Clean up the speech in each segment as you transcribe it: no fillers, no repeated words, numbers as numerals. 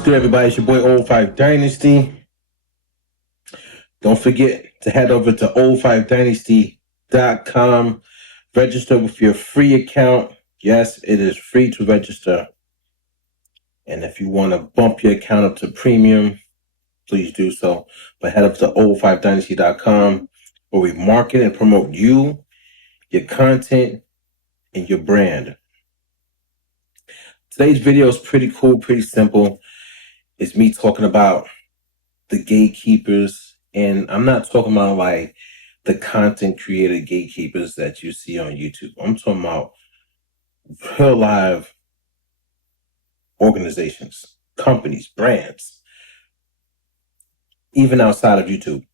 What's good, everybody? It's your boy oO5 Dynasty. Don't forget to head over to oO5Dynasty.com. Register with your free account. Yes, it is free to register. And if you want to bump your account up to premium, please do so. But head up to oO5Dynasty.com where we market and promote you, your content, and your brand. Today's video is pretty cool, pretty simple. It's me talking about the gatekeepers, and I'm not talking about like the content creator gatekeepers that you see on YouTube. I'm talking about real live organizations, companies, brands, even outside of YouTube.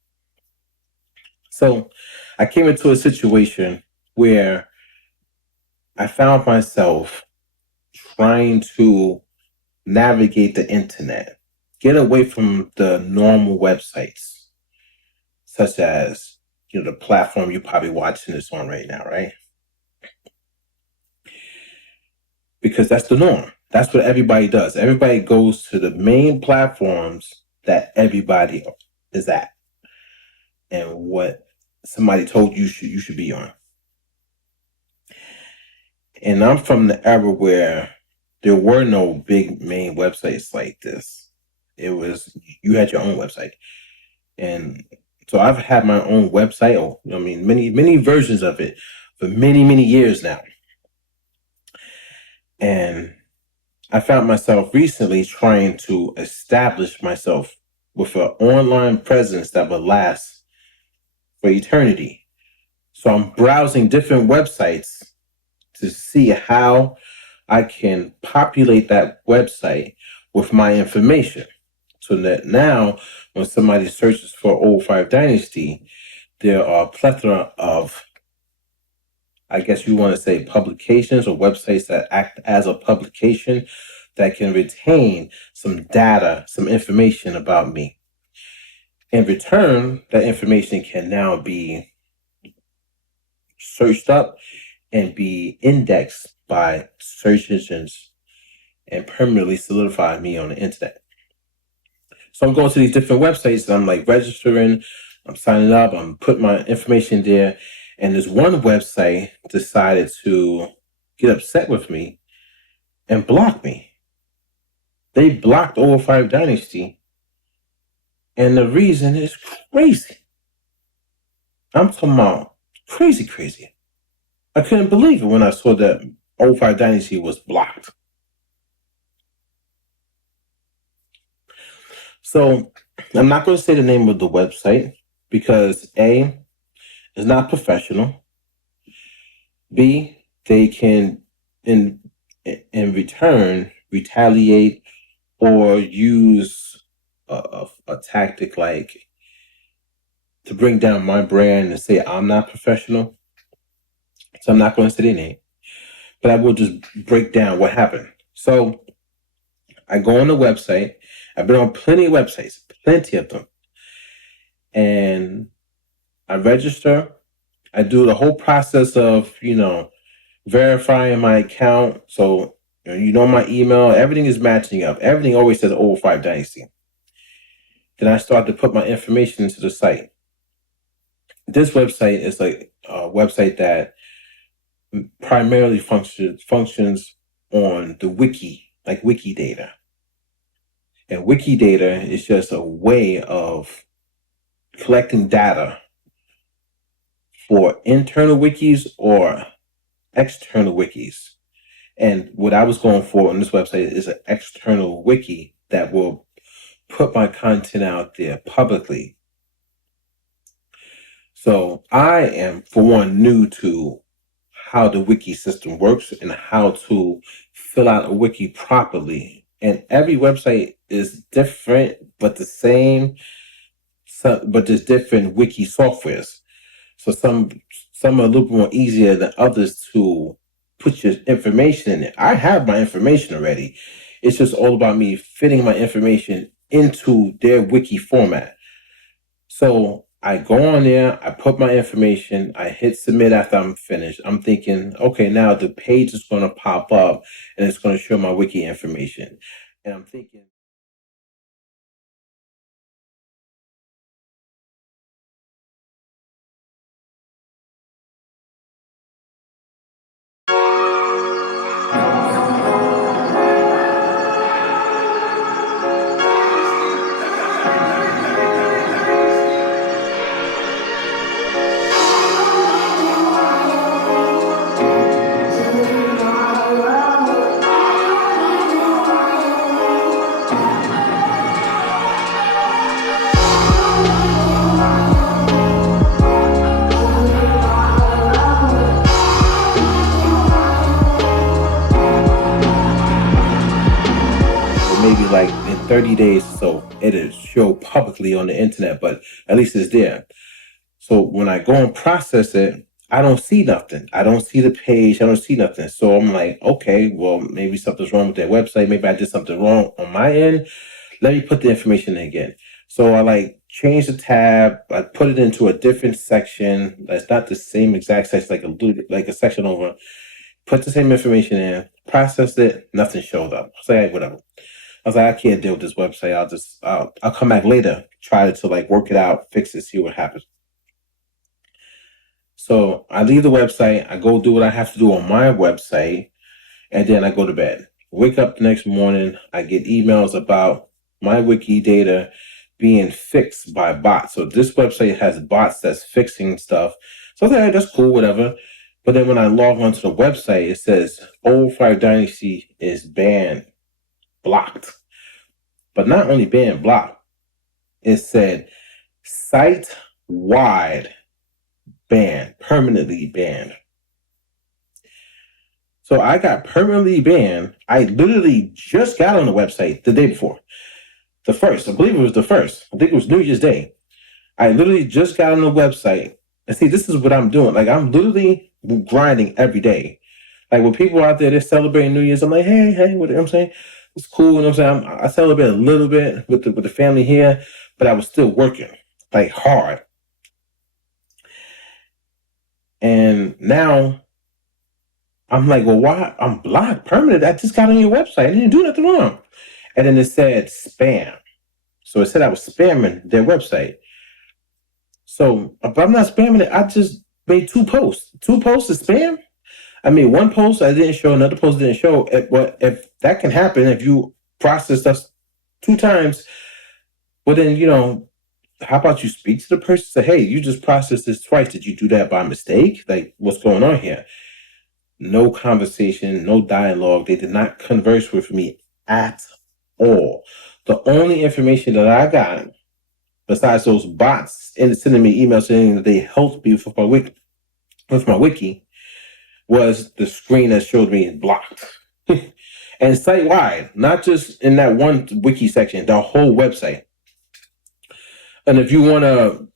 So I came into a situation where I found myself trying to navigate the internet, get away from the normal websites, such as, the platform you're probably watching this on right now, right? Because that's the norm. That's what everybody does. Everybody goes to the main platforms that everybody is at and what somebody told you should be on. And I'm from the era where there were no big main websites like this. It was, you had your own website. And so I've had my own website, many versions of it for many years now. And I found myself recently trying to establish myself with an online presence that would last for eternity. So I'm browsing different websites to see how I can populate that website with my information. So that now when somebody searches for oO5 Dynasty, there are a plethora of, I guess you want to say, publications or websites that act as a publication that can retain some data, some information about me. In return, that information can now be searched up and be indexed by search engines and permanently solidify me on the internet. So I'm going to these different websites and I'm like registering, I'm signing up, I'm putting my information there. And this one website decided to get upset with me and block me. They blocked oO5 Dynasty. And the reason is crazy. I'm talking about crazy. I couldn't believe it when I saw that oO5 Dynasty was blocked. So I'm not going to say the name of the website because A, it's not professional. B, they can in return retaliate or use a tactic like to bring down my brand and say I'm not professional. So I'm not going to say their name, but I will just break down what happened. So I go on the website. I've been on plenty of websites, plenty of them. And I register. I do the whole process of, verifying my account. So, my email, everything is matching up. Everything always says oO5 Dynasty. Then I start to put my information into the site. This website is like a website that primarily functions on the wiki, like Wikidata. And Wikidata is just a way of collecting data for internal wikis or external wikis. And what I was going for on this website is an external wiki that will put my content out there publicly. So I am, for one, new to how the wiki system works and how to fill out a wiki properly. And every website is different, but the same, but there's different wiki softwares. So some are a little bit more easier than others to put your information in it. I have my information already. It's just all about me fitting my information into their wiki format. So I go on there, I put my information, I hit submit after I'm finished. I'm thinking, okay, now the page is going to pop up and it's going to show my wiki information. And I'm thinking, be like in 30 days, so it'll show publicly on the internet, but at least it's there. So when I go and process it, I don't see nothing. I don't see the page. I don't see nothing. So I'm like, okay, well, maybe something's wrong with their website. Maybe I did something wrong on my end. Let me put the information in again. So I like change the tab. I put it into a different section. That's not the same exact section, like a section over. Put the same information in, processed it, nothing showed up. I was like, hey, whatever. I was like, I can't deal with this website. I'll come back later, try to like work it out, fix it, see what happens. So I leave the website, I go do what I have to do on my website, and then I go to bed. Wake up the next morning, I get emails about my wiki data being fixed by bots. So this website has bots that's fixing stuff. So I was like, hey, that's cool, whatever. But then when I log onto the website, it says oO5 Dynasty is banned, blocked. But not only banned, blocked, it said site-wide banned, permanently banned. So I got permanently banned. I literally just got on the website the day before. The first, I believe it was the first. I think it was New Year's Day. I literally just got on the website. And see, this is what I'm doing. Like, I'm literally grinding every day. Like, when people out there, they're celebrating New Year's, I'm like, hey, what you know what I'm saying? It's cool, you know what I'm saying? I celebrate a little bit with the family here, but I was still working, like, hard. And now I'm like, well, why? I'm blocked permanent. I just got on your website. I didn't do nothing wrong. And then it said spam. So it said I was spamming their website. So, but I'm not spamming it. I just made 2 posts. 2 posts is spam? I mean, 1 post I didn't show, another post didn't show. If that can happen, if you process us 2 times, well then, you know, how about you speak to the person? Say, hey, you just processed this twice. Did you do that by mistake? Like, what's going on here? No conversation, no dialogue. They did not converse with me at all. The only information that I got, besides those bots sending me emails saying that they helped me with my wiki, was the screen that showed me blocked. And site-wide, not just in that one wiki section, the whole website. And if you want to,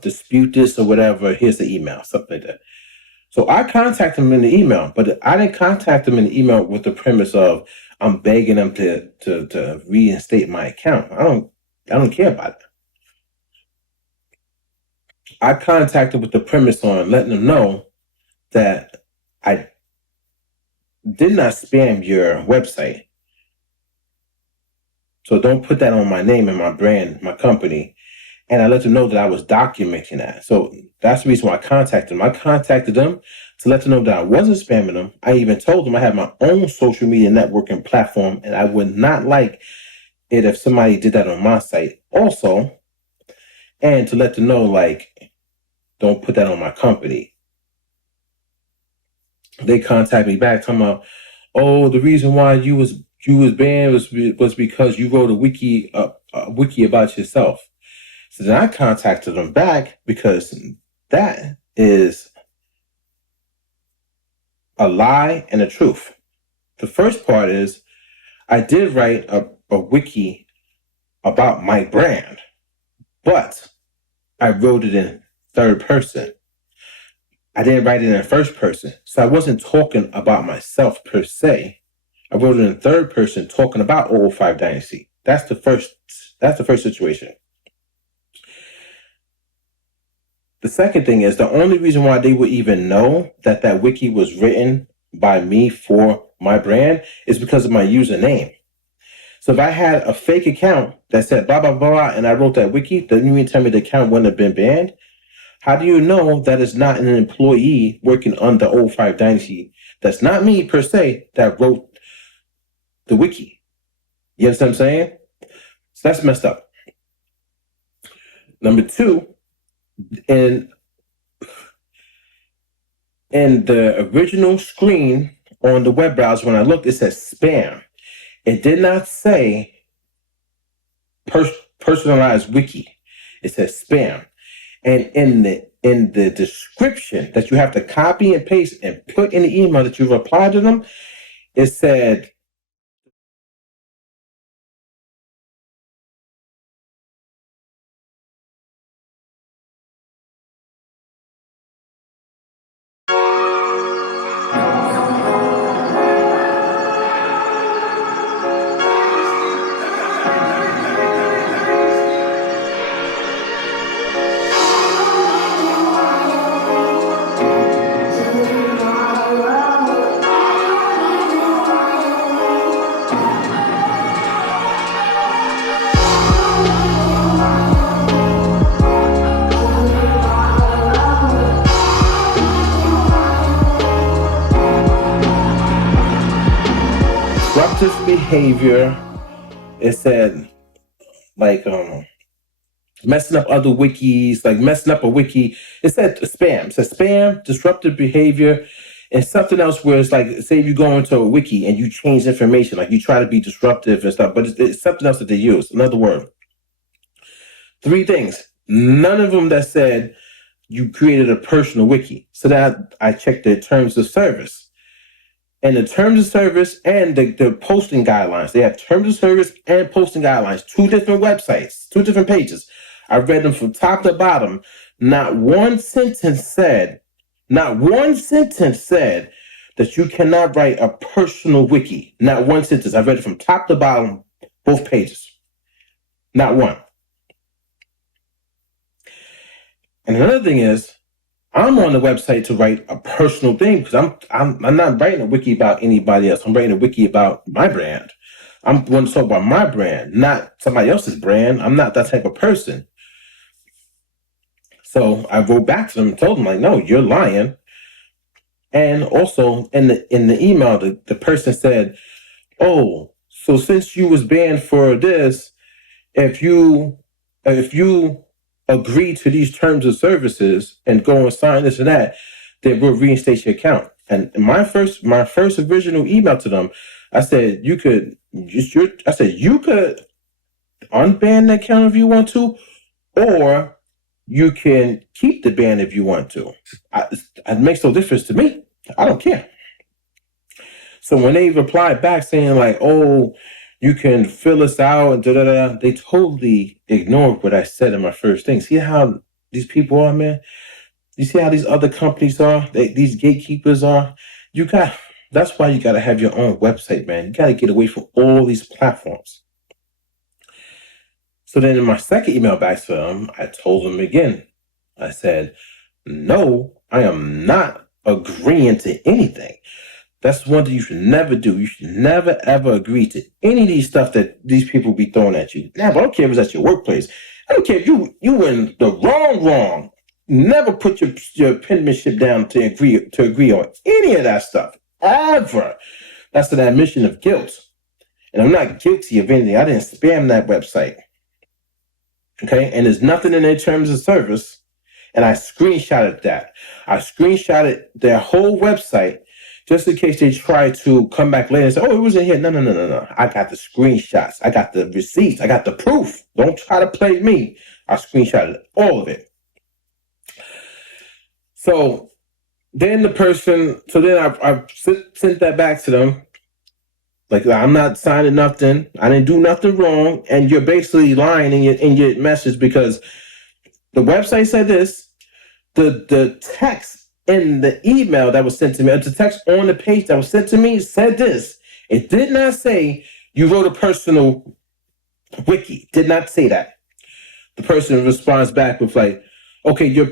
dispute this or whatever, here's the email, something like that. So I contacted them in the email, but I didn't contact them in the email with the premise of I'm begging them to reinstate my account. I don't care about it. I contacted with the premise on letting them know that I did not spam your website. So don't put that on my name and my brand, my company. And I let them know that I was documenting that. So that's the reason why I contacted them. I contacted them to let them know that I wasn't spamming them. I even told them I had my own social media networking platform, and I would not like it if somebody did that on my site also. And to let them know, like, don't put that on my company. They contact me back talking about, oh, the reason why you was banned was because you wrote a wiki about yourself. So then I contacted them back because that is a lie and a truth. The first part is I did write a wiki about my brand, but I wrote it in 3rd person. I didn't write it in 1st person. So I wasn't talking about myself per se. I wrote it in 3rd person talking about oO5 Dynasty. That's the first situation. The second thing is the only reason why they would even know that that wiki was written by me for my brand is because of my username. So if I had a fake account that said blah, blah, blah, and I wrote that wiki, doesn't even tell me the account wouldn't have been banned. How do you know that it's not an employee working on the oO5 Dynasty? That's not me per se that wrote the wiki. You understand what I'm saying? So that's messed up. Number 2, in the original screen on the web browser, when I looked, it says spam. It did not say personalized wiki. It says spam. And in the description that you have to copy and paste and put in the email that you reply to them, it said behavior. It said like messing up other wikis, like messing up a wiki. It said spam. It said spam, disruptive behavior, and something else where it's like, say you go into a wiki and you change information, like you try to be disruptive and stuff, but it's something else that they use. Another word. 3 things. None of them that said you created a personal wiki. So that I checked the terms of service. And the terms of service and the posting guidelines. They have terms of service and posting guidelines. 2 different websites, 2 different pages. I read them from top to bottom. Not one sentence said that you cannot write a personal wiki. Not one sentence. I read it from top to bottom, both pages. Not one. And another thing is, I'm on the website to write a personal thing because I'm not writing a wiki about anybody else. I'm writing a wiki about my brand. I'm going to talk about my brand, not somebody else's brand. I'm not that type of person. So I wrote back to them and told them, like, no, you're lying. And also in the email, the person said, oh, so since you was banned for this, if you agree to these terms of services and go and sign this and that, then we'll reinstate your account. And my first original email to them, I said you could unban the account if you want to, or you can keep the ban if you want to. It makes no difference to me. I don't care. So when they replied back saying like, oh, you can fill us out and da-da-da, they totally ignored what I said in my first thing. See how these people are, man? You see how these other companies are? These gatekeepers are? That's why you got to have your own website, man. You got to get away from all these platforms. So then in my second email back to them, I told them again. I said, no, I am not agreeing to anything. That's one thing you should never do. You should never, ever agree to any of these stuff that these people be throwing at you. Now, I don't care if it's at your workplace. I don't care if you in the wrong. Never put your penmanship down to agree on any of that stuff. Ever. That's an admission of guilt. And I'm not guilty of anything. I didn't spam that website. Okay? And there's nothing in their terms of service. And I screenshotted that. I screenshotted their whole website just in case they try to come back later and say, oh, it was in here. No. I got the screenshots. I got the receipts. I got the proof. Don't try to play me. I screenshotted all of it. So then I sent that back to them. Like, I'm not signing nothing. I didn't do nothing wrong. And you're basically lying in your message because the website said this. The text in the email that was sent to me, the text on the page that was sent to me said this. It did not say you wrote a personal wiki. Did not say that. The person responds back with like, okay, your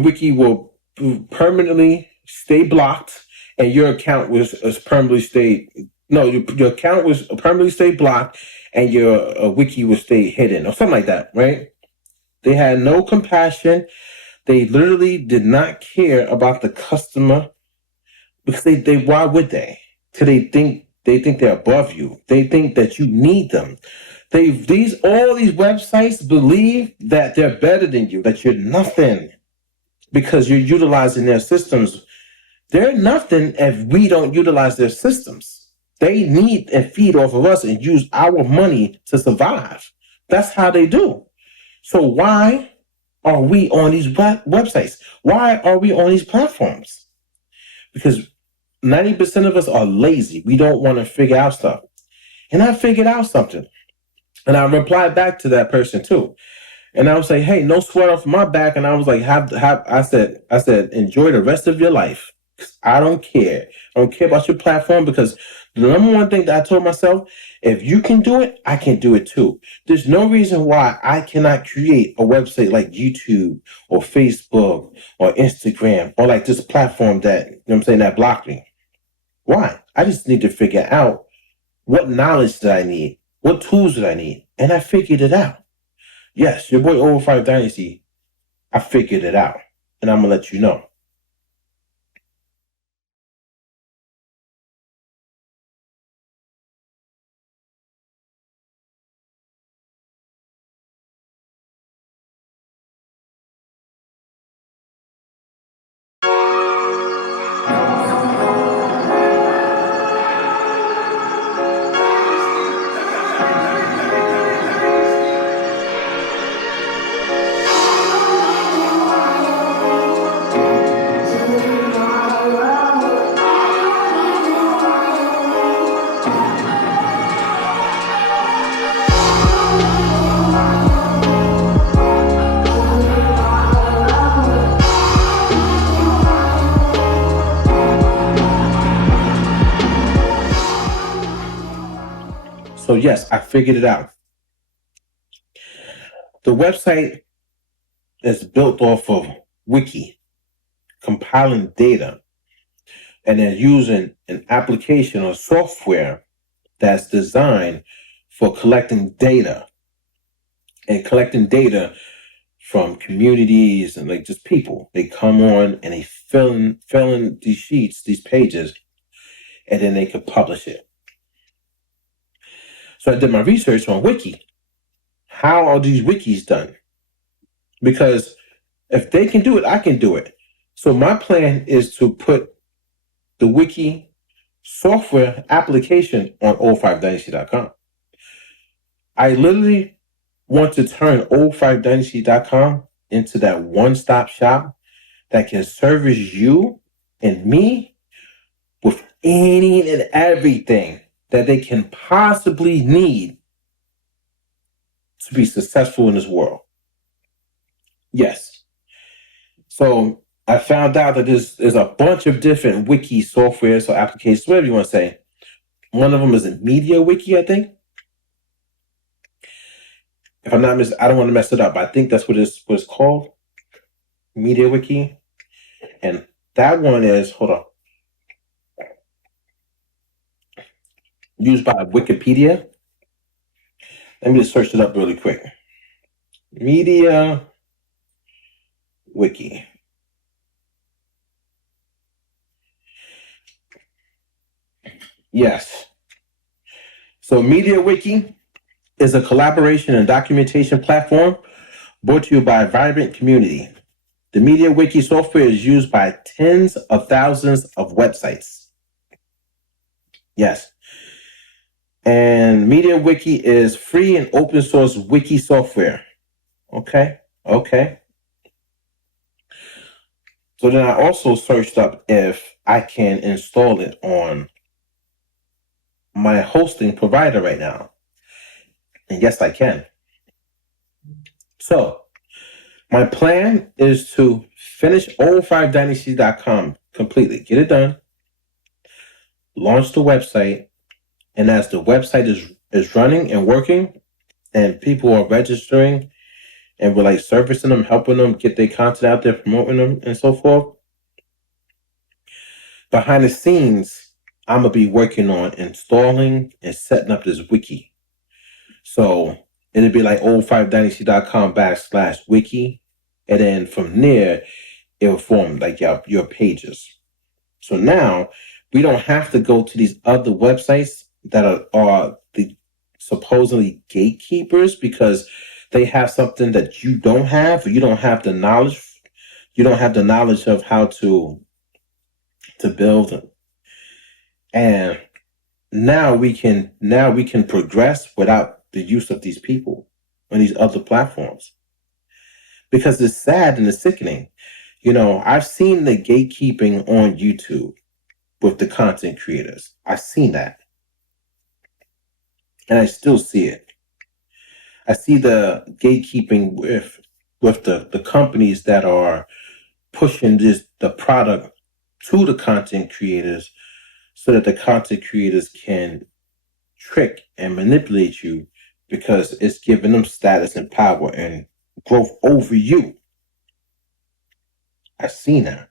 wiki will permanently stay blocked, and your account was permanently stay. No, your account was permanently stay blocked, and your wiki will stay hidden, or something like that, right? They had no compassion. They literally did not care about the customer because they why would they? Because they think they're above you. They think that you need them. All these websites believe that they're better than you, that you're nothing because you're utilizing their systems. They're nothing if we don't utilize their systems. They need and feed off of us and use our money to survive. That's how they do. So why are we on these websites? Why are we on these platforms? Because 90% of us are lazy. We don't want to figure out stuff. And I figured out something. And I replied back to that person too. And I was like, hey, no sweat off my back. And I was like, I said, enjoy the rest of your life. I don't care. I don't care about your platform because the number one thing that I told myself, if you can do it, I can do it too. There's no reason why I cannot create a website like YouTube or Facebook or Instagram or like this platform that blocked me. Why? I just need to figure out what knowledge that I need, what tools that I need, and I figured it out. Yes, your boy oO5 Dynasty, I figured it out, and I'm going to let you know. So yes, I figured it out. The website is built off of wiki, compiling data, and then using an application or software that's designed for collecting data and collecting data from communities and like just people. They come on and they fill in these sheets, these pages, and then they could publish it. So I did my research on wiki. How are these wikis done? Because if they can do it, I can do it. So my plan is to put the wiki software application on oO5Dynasty.com. I literally want to turn oO5Dynasty.com into that one-stop shop that can service you and me with any and everything that they can possibly need to be successful in this world. Yes. So I found out that there's a bunch of different wiki softwares or applications, whatever you want to say. One of them is a media wiki, I think. If I'm not I don't want to mess it up, but I think that's what it's called. Media wiki. And that one is, hold on, used by Wikipedia. Let me just search it up really quick. Media wiki. Yes. So Media Wiki is a collaboration and documentation platform brought to you by a vibrant community. The Media Wiki software is used by tens of thousands of websites. Yes. And Media Wiki is free and open source wiki software. Okay. So then I also searched up if I can install it on my hosting provider right now. And yes, I can. So my plan is to finish oO5Dynasty.com completely. Get it done. Launch the website. And as the website is running and working and people are registering and we're like servicing them, helping them get their content out there, promoting them and so forth, behind the scenes, I'm going to be working on installing and setting up this wiki. So it'll be like oO5Dynasty.com/wiki. And then from there, it'll form like your pages. So now we don't have to go to these other websites that are the supposedly gatekeepers because they have something that you don't have, or you don't have the knowledge. You don't have the knowledge of how to build them. And now we can progress without the use of these people on these other platforms. Because it's sad and it's sickening. You know, I've seen the gatekeeping on YouTube with the content creators. I've seen that. And I still see it. I see the gatekeeping with the companies that are pushing the product to the content creators so that the content creators can trick and manipulate you because it's giving them status and power and growth over you. I've seen that.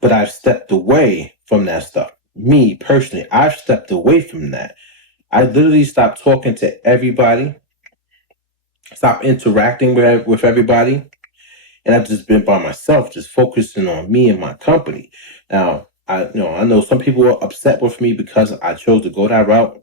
But I've stepped away from that stuff. Me, personally, I've stepped away from that. I literally stopped talking to everybody, stopped interacting with everybody, and I've just been by myself, just focusing on me and my company. Now, I know some people are upset with me because I chose to go that route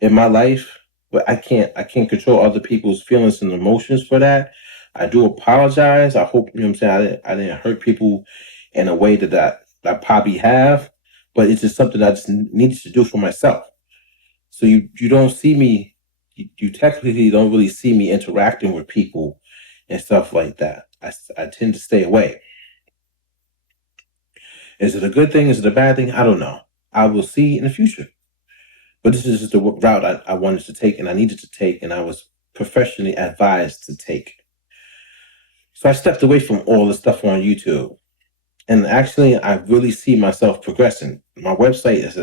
in my life, but I can't control other people's feelings and emotions for that. I do apologize. I hope, you know what I'm saying, I didn't hurt people in a way that I probably have, but it's just something I just needed to do for myself. So you don't see me, you technically don't really see me interacting with people and stuff like that. I tend to stay away. Is it a good thing? Is it a bad thing? I don't know. I will see in the future. But this is just the route I wanted to take and I needed to take and I was professionally advised to take. So I stepped away from all the stuff on YouTube. And actually, I really see myself progressing. My website is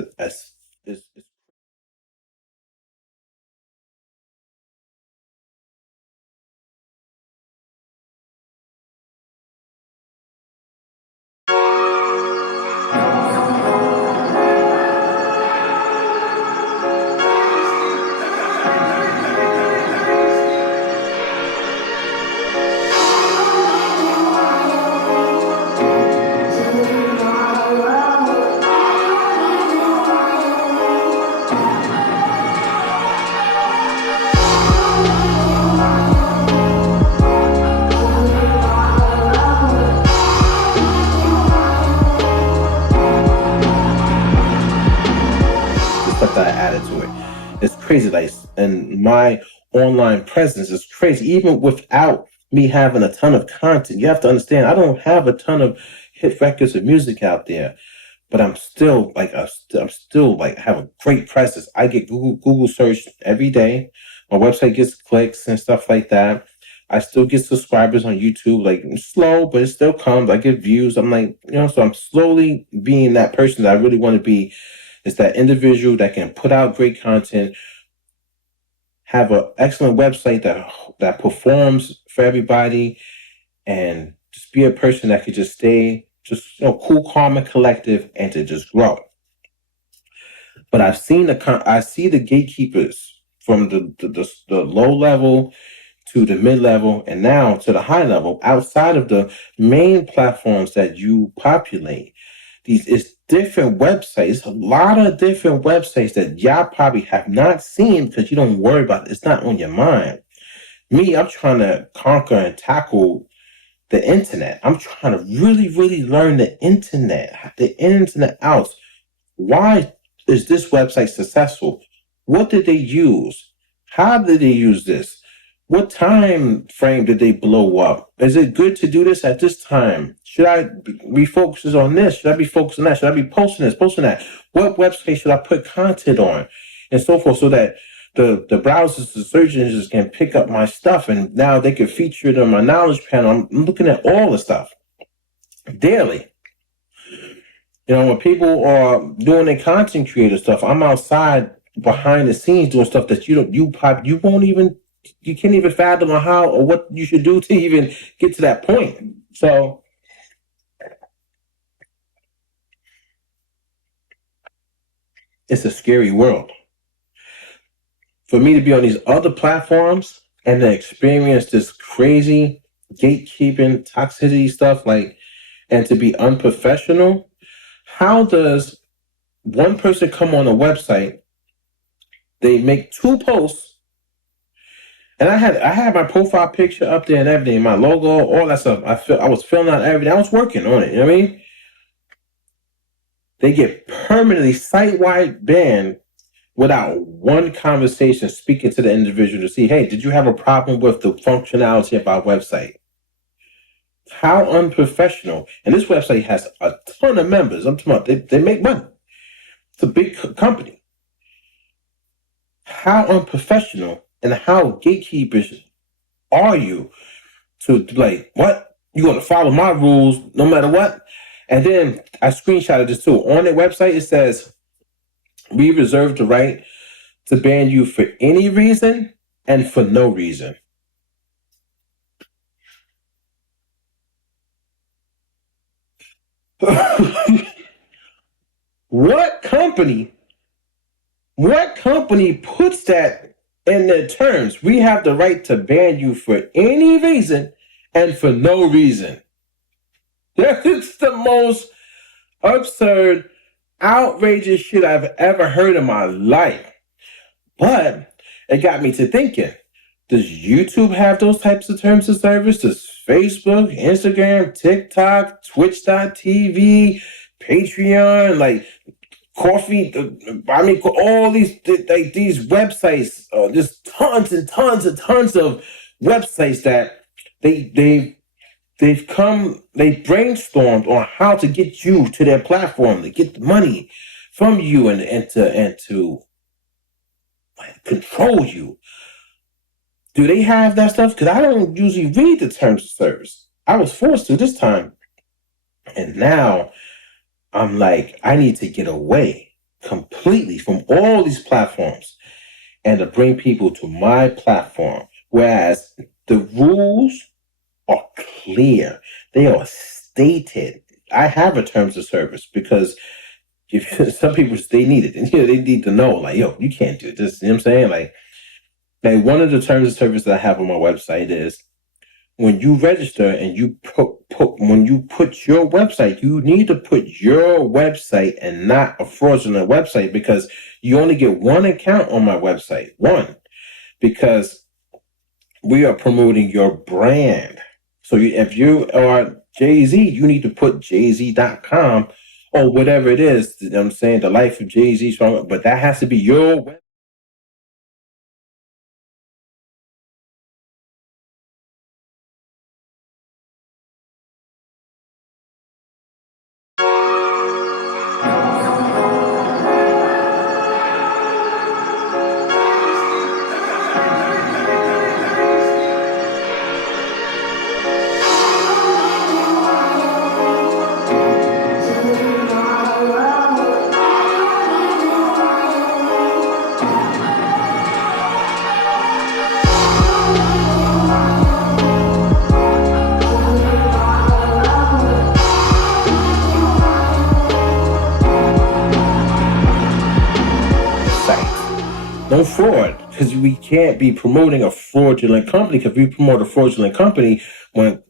crazy. Like, and my online presence is crazy. Even without me having a ton of content, you have to understand I don't have a ton of hit records of music out there, but I'm still like I'm still like have a great presence. I get Google search every day. My website gets clicks and stuff like that. I still get subscribers on YouTube, like slow, but it still comes. I get views. I'm like, so I'm slowly being that person that I really want to be. Is that individual that can put out great content, have an excellent website that performs for everybody, and just be a person that could just stay just cool, calm, and collective, and to just grow. But I see the gatekeepers from the low level to the mid level and now to the high level outside of the main platforms that you populate. These it's different websites, a lot of different websites that y'all probably have not seen because you don't worry about it. It's not on your mind. Me, I'm trying to conquer and tackle the internet. I'm trying to really, really learn the internet out. Why is this website successful? What did they use? How did they use this? What time frame did they blow up? Is it good to do this at this time? Should I be focusing on this? Should I be focusing on that? Should I be posting this, posting that? What website should I put content on? And so forth, so that the browsers, the search engines can pick up my stuff and now they can feature it on my knowledge panel. I'm looking at all the stuff daily. When people are doing their content creator stuff, I'm outside behind the scenes doing stuff that you won't even you can't even fathom on how or what you should do to even get to that point. So it's a scary world. For me to be on these other platforms and to experience this crazy gatekeeping toxicity stuff, and to be unprofessional, how does one person come on a website, they make 2 posts, and I had my profile picture up there and everything, my logo, all that stuff. I was filling out everything. I was working on it. You know what I mean? They get permanently site-wide banned without one conversation speaking to the individual to see, hey, did you have a problem with the functionality of our website? How unprofessional. And this website has a ton of members. I'm talking about they make money. It's a big company. How unprofessional and how gatekeepers are you to like, what? You're going to follow my rules no matter what? And then I screenshotted this too. On their website, it says, we reserve the right to ban you for any reason and for no reason. What company puts that in their terms? We have the right to ban you for any reason and for no reason. That's the most absurd, outrageous shit I've ever heard in my life. But it got me to thinking, does YouTube have those types of terms of service? Does Facebook, Instagram, TikTok, Twitch.tv, Patreon, like Coffee? I mean, all these websites. There's tons and tons and tons of websites that they brainstormed on how to get you to their platform, to get the money from you and to control you. Do they have that stuff? Because I don't usually read the terms of service. I was forced to this time. And now I'm like, I need to get away completely from all these platforms and to bring people to my platform. Whereas the rules are clear. They are stated. I have a terms of service because some people, they need it. And they need to know, like, yo, you can't do this. You know what I'm saying? Like one of the terms of service that I have on my website is when you register and you when you put your website, you need to put your website and not a fraudulent website, because you only get one account on my website. One, because we are promoting your brand. So if you are Jay-Z, you need to put jz.com or whatever it is. You know what I'm saying? The life of Jay-Z, but that has to be your website. Don't fraud, because we can't be promoting a fraudulent company. Because we promote a fraudulent company when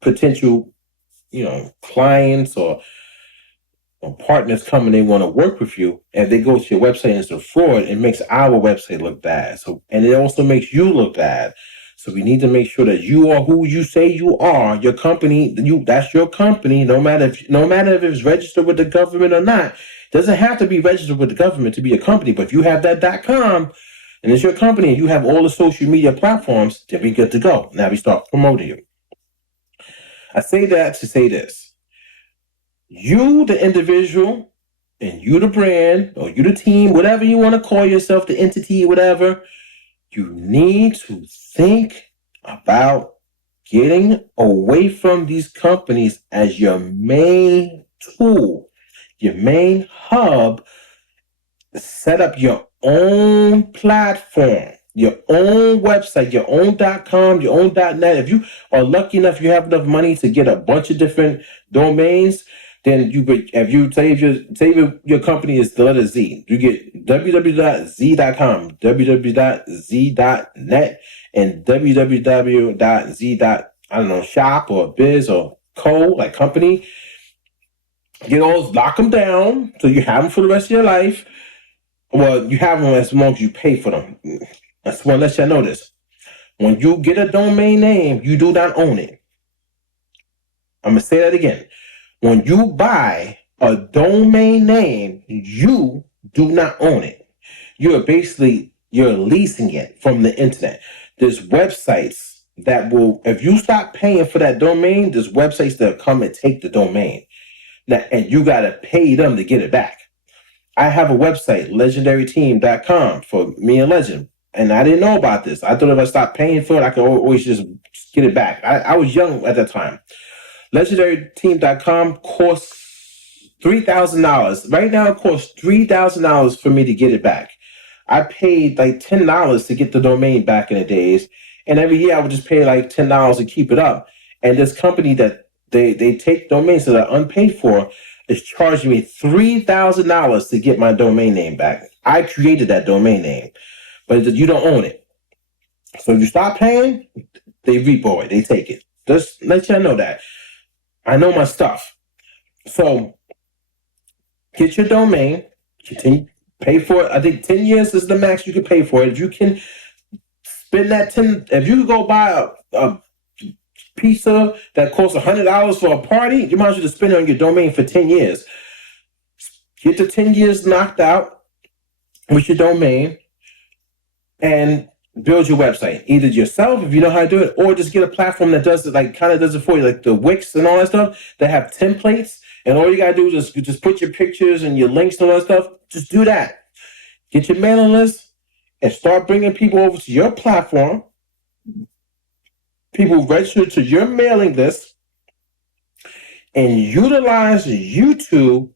potential, clients or partners come and they want to work with you, and they go to your website and it's a fraud, it makes our website look bad. So, and it also makes you look bad. So we need to make sure that you are who you say you are. Your company, that's your company. No matter if it's registered with the government or not. It doesn't have to be registered with the government to be a company. But if you have that .com and it's your company and you have all the social media platforms, then we good to go. Now we start promoting you. I say that to say this. You, the individual, and you, the brand, or you, the team, whatever you want to call yourself, the entity, whatever, you need to think about getting away from these companies as your main tool, your main hub. Set up your own platform, your own website, your own .com, your own .net. If you are lucky enough, you have enough money to get a bunch of different domains, then if you say your company is the letter Z, you get www.z.com, www.z.net, and www.z.shop or biz or co, like company. Get those, lock them down so you have them for the rest of your life. Well, you have them as long as you pay for them. That's what lets you know this. When you get a domain name, you do not own it. I'm going to say that again. When you buy a domain name, you do not own it. You're leasing it from the internet. There's websites that will, if you stop paying for that domain, there's websites that come and take the domain. Now, and you got to pay them to get it back. I have a website, legendaryteam.com, for me and Legend. And I didn't know about this. I thought if I stopped paying for it, I could always just get it back. I was young at that time. Legendaryteam.com costs $3,000. Right now, it costs $3,000 for me to get it back. I paid like $10 to get the domain back in the days. And every year I would just pay like $10 to keep it up. And this company that they take domains that are unpaid for is charging me $3,000 to get my domain name back. I created that domain name, but you don't own it. So if you stop paying, they repo it. They take it. Just let you know that. I know my stuff. So get your domain. Continue pay for it. I think 10 years is the max you can pay for it. If you can spend that 10, if you go buy a pizza that costs $100 for a party, you might as well just spend it on your domain for 10 years. Get the 10 years knocked out with your domain and build your website. Either yourself, if you know how to do it, or just get a platform that does it, like kind of does it for you, like the Wix and all that stuff, that have templates, and all you gotta do is just put your pictures and your links and all that stuff. Just do that. Get your mailing list and start bringing people over to your platform. People register to your mailing list and utilize YouTube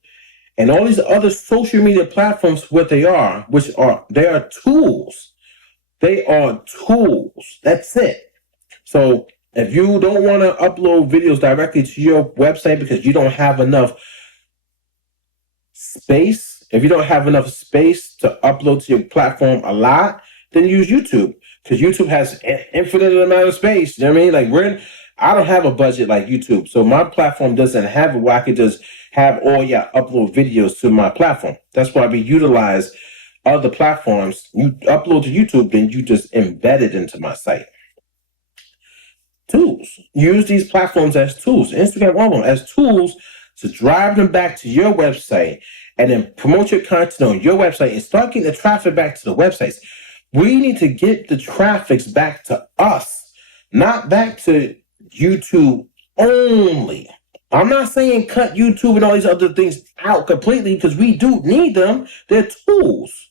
and all these other social media platforms, what they are, they are tools. They are tools. That's it. So if you don't want to upload videos directly to your website because you don't have enough space, if you don't have enough space to upload to your platform a lot, then use YouTube, because YouTube has an infinite amount of space. You know what I mean? I don't have a budget like YouTube, so my platform doesn't have it where I could just have all your upload videos to my platform. That's why we utilize other platforms. You upload to YouTube, then you just embed it into my site. Tools. Use these platforms as tools. Instagram, all of them as tools to drive them back to your website, and then promote your content on your website and start getting the traffic back to the websites. We need to get the traffics back to us, not back to YouTube only. I'm not saying cut YouTube and all these other things out completely, because we do need them. They're tools.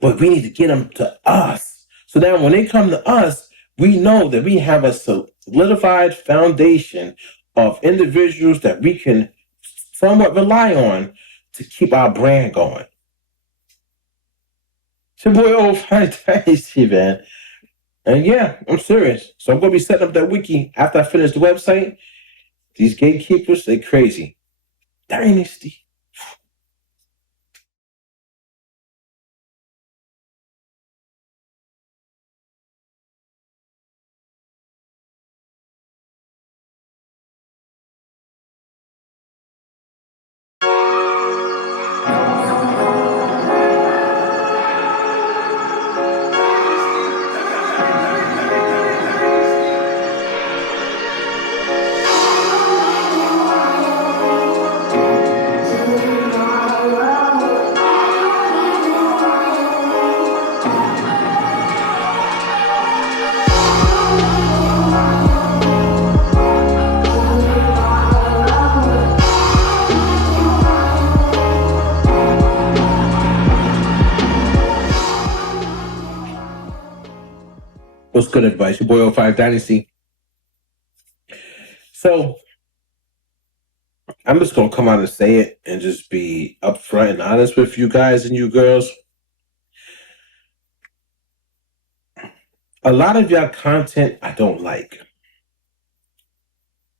But we need to get them to us. So that when they come to us, we know that we have a solidified foundation of individuals that we can somewhat rely on to keep our brand going. It's your boy oO5 Dynasty, man. And yeah, I'm serious. So I'm going to be setting up that wiki after I finish the website. These gatekeepers, they crazy. Dynasty. What's good, advice? Your boy oO5 Dynasty. So I'm just gonna come out and say it and just be upfront and honest with you guys and you girls. A lot of y'all content I don't like.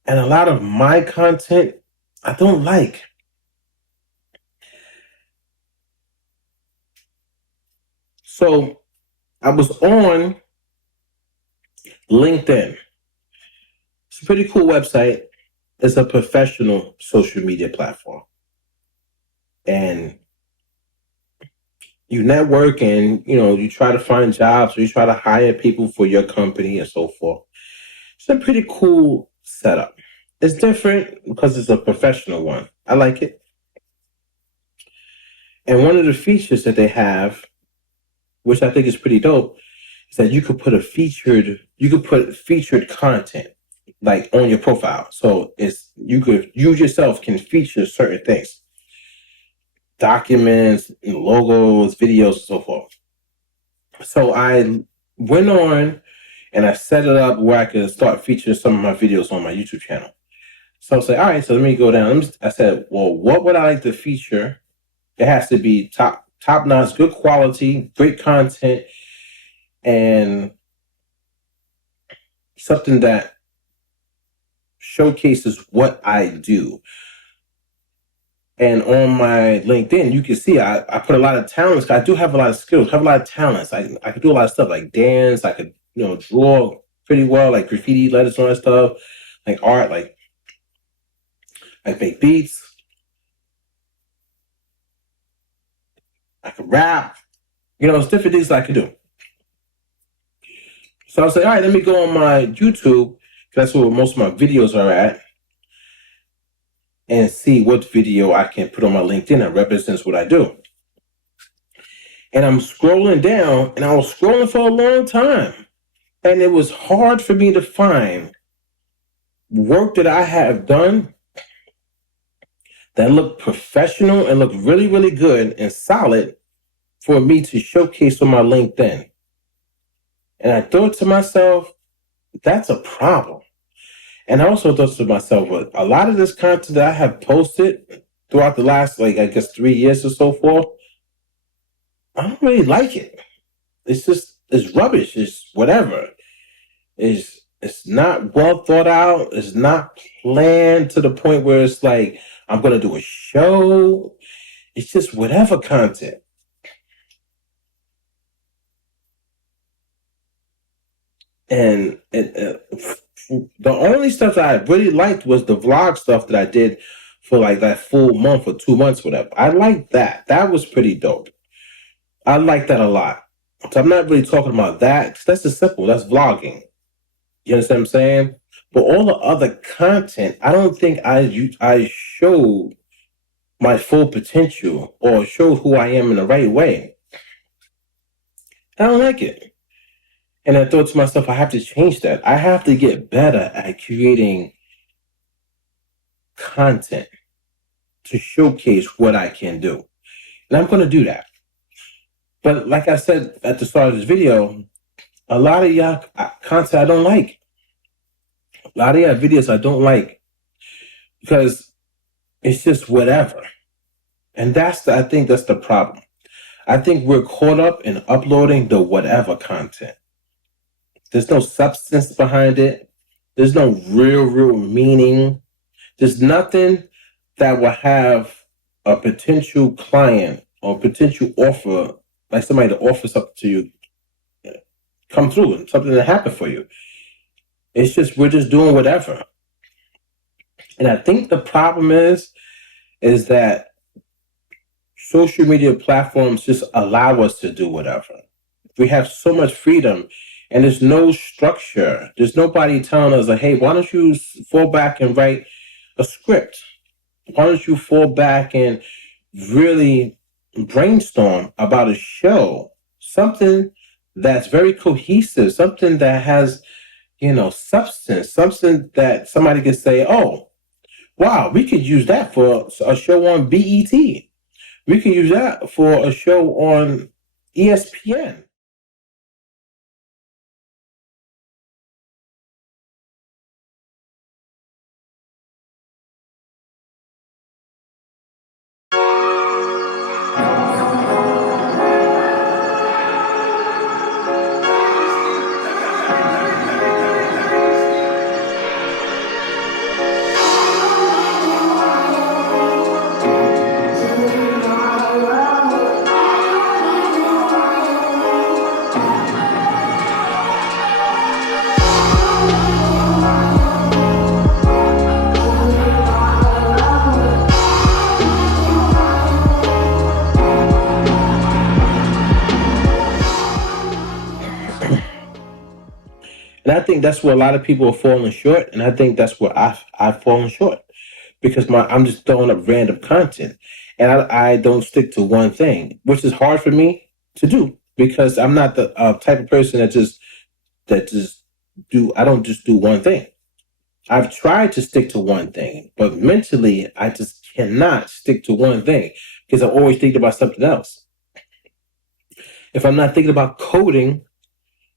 And a lot of my content I don't like. So I was on LinkedIn. It's a pretty cool website. It's a professional social media platform. And you network and, you try to find jobs or you try to hire people for your company and so forth. It's a pretty cool setup. It's different because it's a professional one. I like it. And one of the features that they have, which I think is pretty dope, is that you could put featured content like on your profile. So you yourself can feature certain things. Documents, logos, videos, and so forth. So I went on and I set it up where I could start featuring some of my videos on my YouTube channel. So I said, all right, so let me go down. I said, well, what would I like to feature? It has to be top notch, good quality, great content, and something that showcases what I do. And on my LinkedIn, you can see I put a lot of talents. I do have a lot of skills, have a lot of talents. I could do a lot of stuff like dance. I could, draw pretty well, like graffiti, letters, and all that stuff, like art, like I make beats. I could rap. It's different things that I could do. So I was like, all right, let me go on my YouTube, because that's where most of my videos are at, and see what video I can put on my LinkedIn that represents what I do. And I'm scrolling down, and I was scrolling for a long time. And it was hard for me to find work that I have done that looked professional and looked really, really good and solid for me to showcase on my LinkedIn. And I thought to myself, that's a problem. And I also thought to myself, well, a lot of this content that I have posted throughout the last, 3 years or so forth, I don't really like it. It's rubbish. It's whatever. It's not well thought out. It's not planned to the point where it's like, I'm going to do a show. It's just whatever content. And the only stuff that I really liked was the vlog stuff that I did for like that full month or 2 months, whatever. I liked that. That was pretty dope. I like that a lot. So I'm not really talking about that, 'cause that's just simple. That's vlogging. You understand what I'm saying? But all the other content, I don't think I showed my full potential or showed who I am in the right way. I don't like it. And I thought to myself, I have to change that. I have to get better at creating content to showcase what I can do. And I'm going to do that. But like I said at the start of this video, a lot of y'all content I don't like. A lot of y'all videos I don't like because it's just whatever. And I think that's the problem. I think we're caught up in uploading the whatever content. There's no substance behind it. There's no real meaning. There's nothing that will have a potential client or potential offer, like somebody to offer something to you, come through and something to happen for you. It's just, we're just doing whatever. And I think the problem is that social media platforms just allow us to do whatever. We have so much freedom and there's no structure. There's nobody telling us like, hey, why don't you fall back and write a script? Why don't you fall back and really brainstorm about a show, something that's very cohesive, something that has, substance, something that somebody could say, oh, wow, we could use that for a show on BET. We could use that for a show on ESPN. think that's where a lot of people are falling short, and I think that's where I've fallen short because I'm just throwing up random content, and I don't stick to one thing, which is hard for me to do because I'm not the type of person that just do. I don't just do one thing. I've tried to stick to one thing, but mentally I just cannot stick to one thing because I'm always thinking about something else. If I'm not thinking about coding,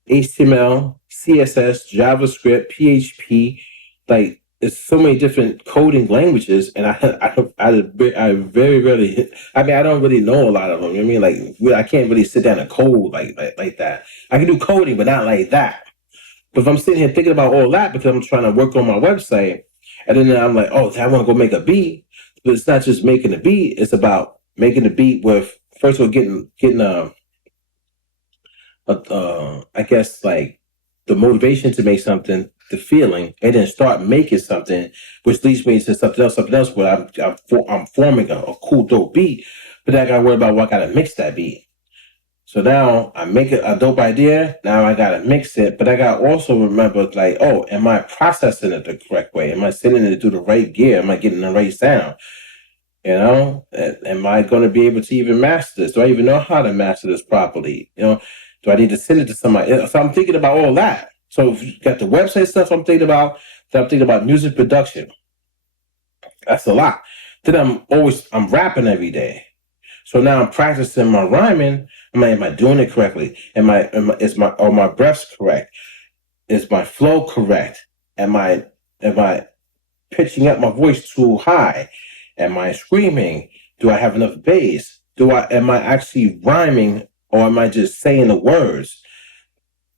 HTML, CSS, JavaScript, PHP, like it's so many different coding languages, and I very rarely. I mean, I don't really know a lot of them. You know what I mean? Like I can't really sit down and code like that. I can do coding, but not like that. But if I'm sitting here thinking about all that because I'm trying to work on my website, and then I'm like, oh, I want to go make a beat, but it's not just making a beat. It's about making the beat with first of all getting I guess like the motivation to make something, the feeling, and then start making something, which leads me to something else where I'm forming a cool dope beat, but then I gotta worry about what I gotta mix that beat. So now I make it a dope idea. Now I gotta mix it, but I gotta also remember like, oh, am I processing it the correct way? Am I sending it through the right gear? Am I getting the right sound? You know, am I going to be able to even master this? Do I even know how to master this properly? You know, do I need to send it to somebody? So I'm thinking about all that. So if you got the website stuff I'm thinking about, then I'm thinking about music production. That's a lot. Then I'm rapping every day. So now I'm practicing my rhyming. Am I doing it correctly? Are my breaths correct? Is my flow correct? Am I pitching up my voice too high? Am I screaming? Do I have enough bass? Am I actually rhyming or am I just saying the words?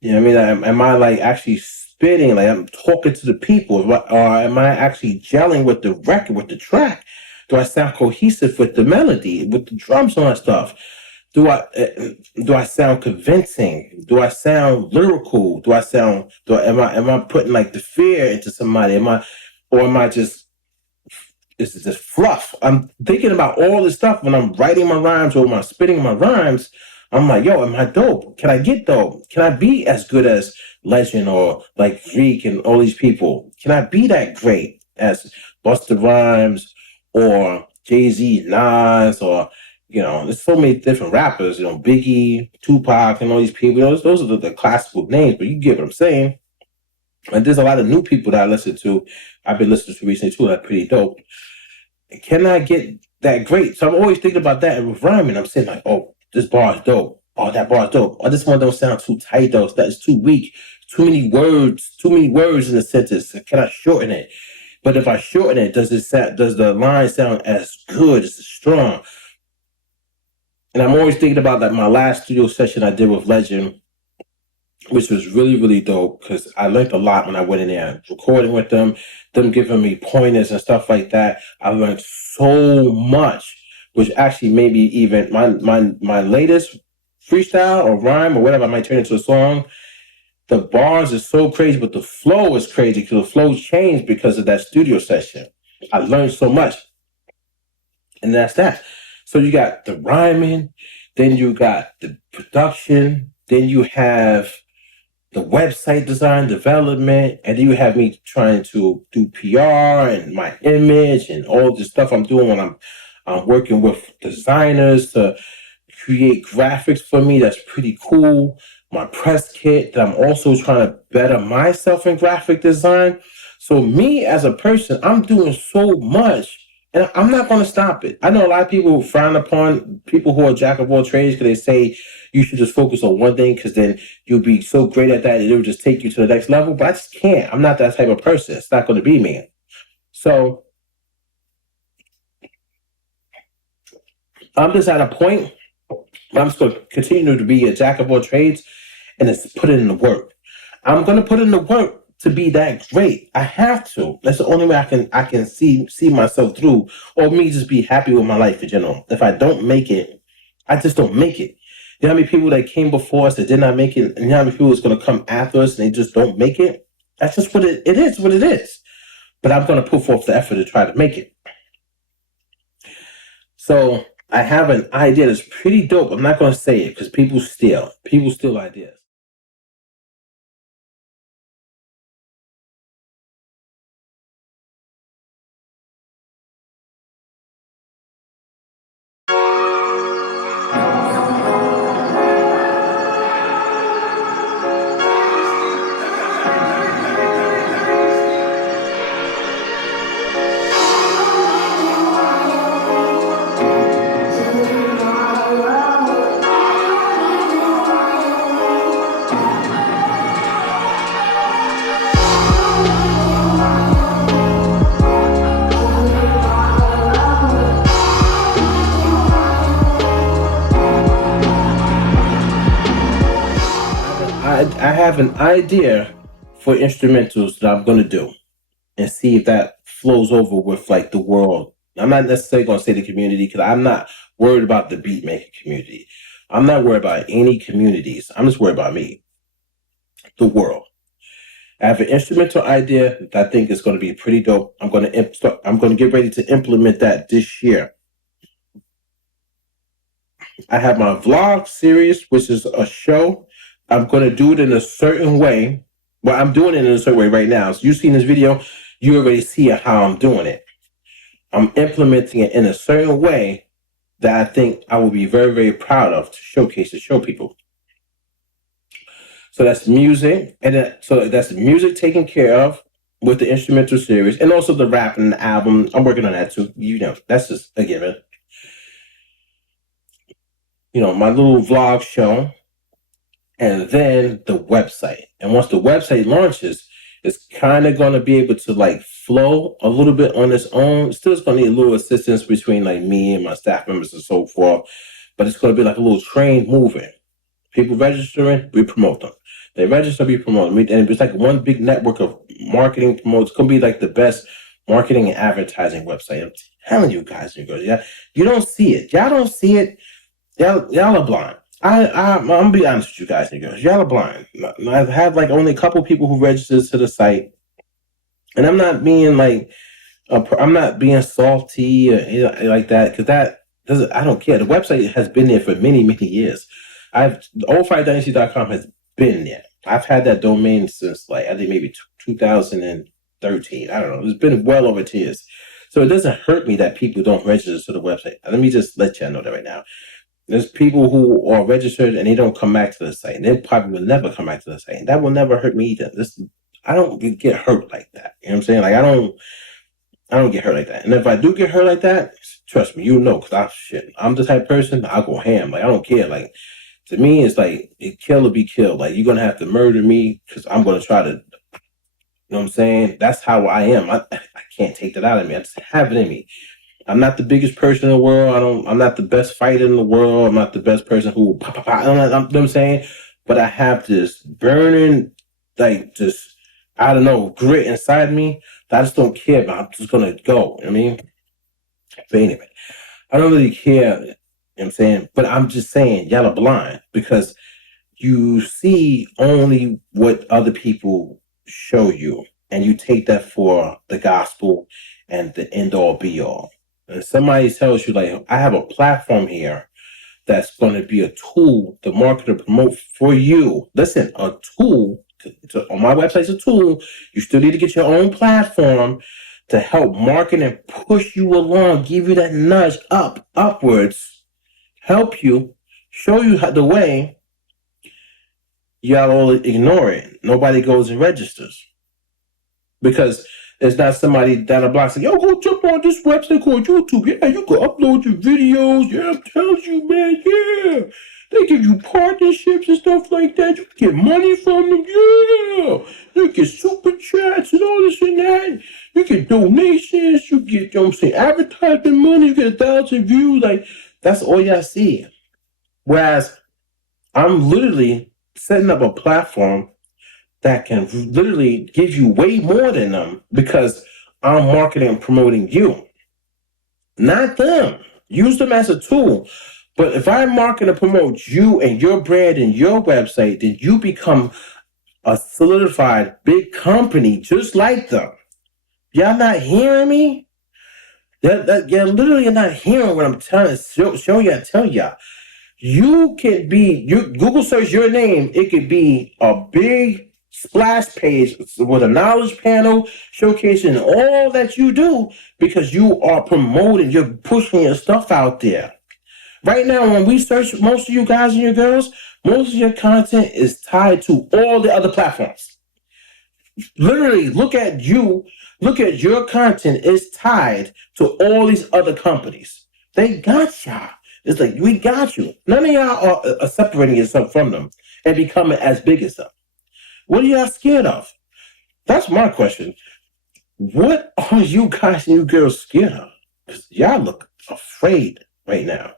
You know what I mean? Am I like actually spitting? Like I'm talking to the people, or am I actually gelling with the record, with the track? Do I sound cohesive with the melody, with the drums and all that stuff? Do I sound convincing? Do I sound lyrical? Am I putting like the fear into somebody? Am I just this is just fluff? I'm thinking about all this stuff when I'm writing my rhymes or when I'm spitting my rhymes. I'm like, yo, am I dope? Can I get dope? Can I be as good as Legend or like Reek and all these people? Can I be that great as Busta Rhymes or Jay-Z, Nas, or there's so many different rappers, Biggie, Tupac, and all these people. Those are the classical names, but you get what I'm saying. And there's a lot of new people that I listen to. I've been listening to recently too. That's pretty dope. Can I get that great? So I'm always thinking about that. And with rhyming, I'm saying like, oh, this bar is dope. Oh, that bar is dope. Oh, this one don't sound too tight though. That's too weak. Too many words. Too many words in a sentence. Can I shorten it? But if I shorten it, does the line sound as good, as strong? And I'm always thinking about like my last studio session I did with Legend, which was really, really dope because I learned a lot when I went in there recording with them giving me pointers and stuff like that. I learned so much, which actually made me even my latest freestyle or rhyme or whatever I might turn into a song. The bars are so crazy, but the flow is crazy because the flow changed because of that studio session. I learned so much, and that's that. So you got the rhyming, then you got the production, then you have the website design development, and then you have me trying to do PR and my image and all this stuff I'm doing when I'm working with designers to create graphics for me. That's pretty cool. My press kit that I'm also trying to better myself in graphic design. So me as a person, I'm doing so much and I'm not going to stop it. I know a lot of people frown upon people who are jack of all trades because they say you should just focus on one thing because then you'll be so great at that and it'll just take you to the next level. But I just can't. I'm not that type of person. It's not going to be me. So I'm just at a point where I'm just going to continue to be a jack of all trades and just put it in the work. I'm going to put in the work to be that great. I have to. That's the only way I can see myself through, or me just be happy with my life in general. If I don't make it, I just don't make it. You know how many people that came before us that did not make it, and you know how many people is going to come after us and they just don't make it? That's just what it is. What it is. But I'm going to put forth the effort to try to make it. So I have an idea that's pretty dope. I'm not going to say it because people steal. People steal ideas. have an idea for instrumentals that I'm gonna do and see if that flows over with like the world. I'm not necessarily gonna say the community because I'm not worried about the beat making community. I'm not worried about any communities. I'm just worried about me, the world. I have an instrumental idea that I think is going to be pretty dope. I'm going to get ready to implement that this year. I have my vlog series, which is a show. I'm going to do it in a certain way. Well, I'm doing it in a certain way right now. So you've seen this video, you already see how I'm doing it. I'm implementing it in a certain way that I think I will be very, very proud of to showcase, to show people. So that's music, and so that's music taken care of with the instrumental series, and also the rap and the album. I'm working on that too. That's just a given. My little vlog show, and then the website. And once the website launches, it's kind of going to be able to like flow a little bit on its own. Still, it's going to need a little assistance between like me and my staff members and so forth. But it's going to be like a little train moving. People registering, we promote them. They register, we promote them. And it's like one big network of marketing promotes. It's going to be like the best marketing and advertising website. I'm telling you guys and girls, yeah, you don't see it. Y'all don't see it. Y'all are blind. I'm gonna be honest with you guys and girls. Y'all are blind. I've had like only a couple people who registered to the site, and I'm not being like, I'm not being salty or like that because that doesn't. I don't care. The website has been there for many, many years. oO5 Dynasty.com has been there. I've had that domain since like I think maybe 2013. I don't know. It's been well over 10 years. So it doesn't hurt me that people don't register to the website. Let me just let y'all know that right now. There's people who are registered and they don't come back to the site. And they probably will never come back to the site. And that will never hurt me either. I don't get hurt like that. You know what I'm saying? Like I don't get hurt like that. And if I do get hurt like that, trust me, because I'm the type of person, I'll go ham. Like I don't care. Like to me, it's like kill or be killed. Like you're gonna have to murder me because I'm gonna try to. You know what I'm saying? That's how I am. I can't take that out of me. I just have it in me. I'm not the biggest person in the world. I'm not the best fighter in the world. I'm not the best person who pop, pop, pop. You know what I'm saying? But I have this burning, like just I don't know, grit inside me that I just don't care about. I'm just gonna go. You know what I mean? But anyway, I don't really care. You know what I'm saying? But I'm just saying, y'all are blind because you see only what other people show you, and you take that for the gospel and the end all be all. And somebody tells you, like, I have a platform here that's going to be a tool to market or promote for you. Listen, a tool on my website's a tool. You still need to get your own platform to help market and push you along, give you that nudge upwards, help you, show you the way. Y'all all ignore it. Nobody goes and registers because there's not somebody down the block saying, yo, go jump on this website called YouTube. Yeah, you can upload your videos. Yeah, I'm telling you, man. Yeah. They give you partnerships and stuff like that. You can get money from them. Yeah. You get super chats and all this and that. You get donations. You get, you know what I'm saying, advertisement money. You get 1,000 views. Like, that's all y'all see. Whereas I'm literally setting up a platform that can literally give you way more than them because I'm marketing and promoting you, not them. Use them as a tool. But if I market and promote you and your brand and your website, then you become a solidified big company just like them. Y'all not hearing me? You're literally not hearing what I'm showing y'all, telling y'all. You can be, Google search your name, it could be a big splash page with a knowledge panel showcasing all that you do because you are promoting, you're pushing your stuff out there. Right now, when we search, most of you guys and your girls, most of your content is tied to all the other platforms. Literally, look at your content is tied to all these other companies. They got y'all. It's like, we got you. None of y'all are separating yourself from them and becoming as big as them. What are y'all scared of? That's my question. What are you guys and you girls scared of? Because y'all look afraid right now.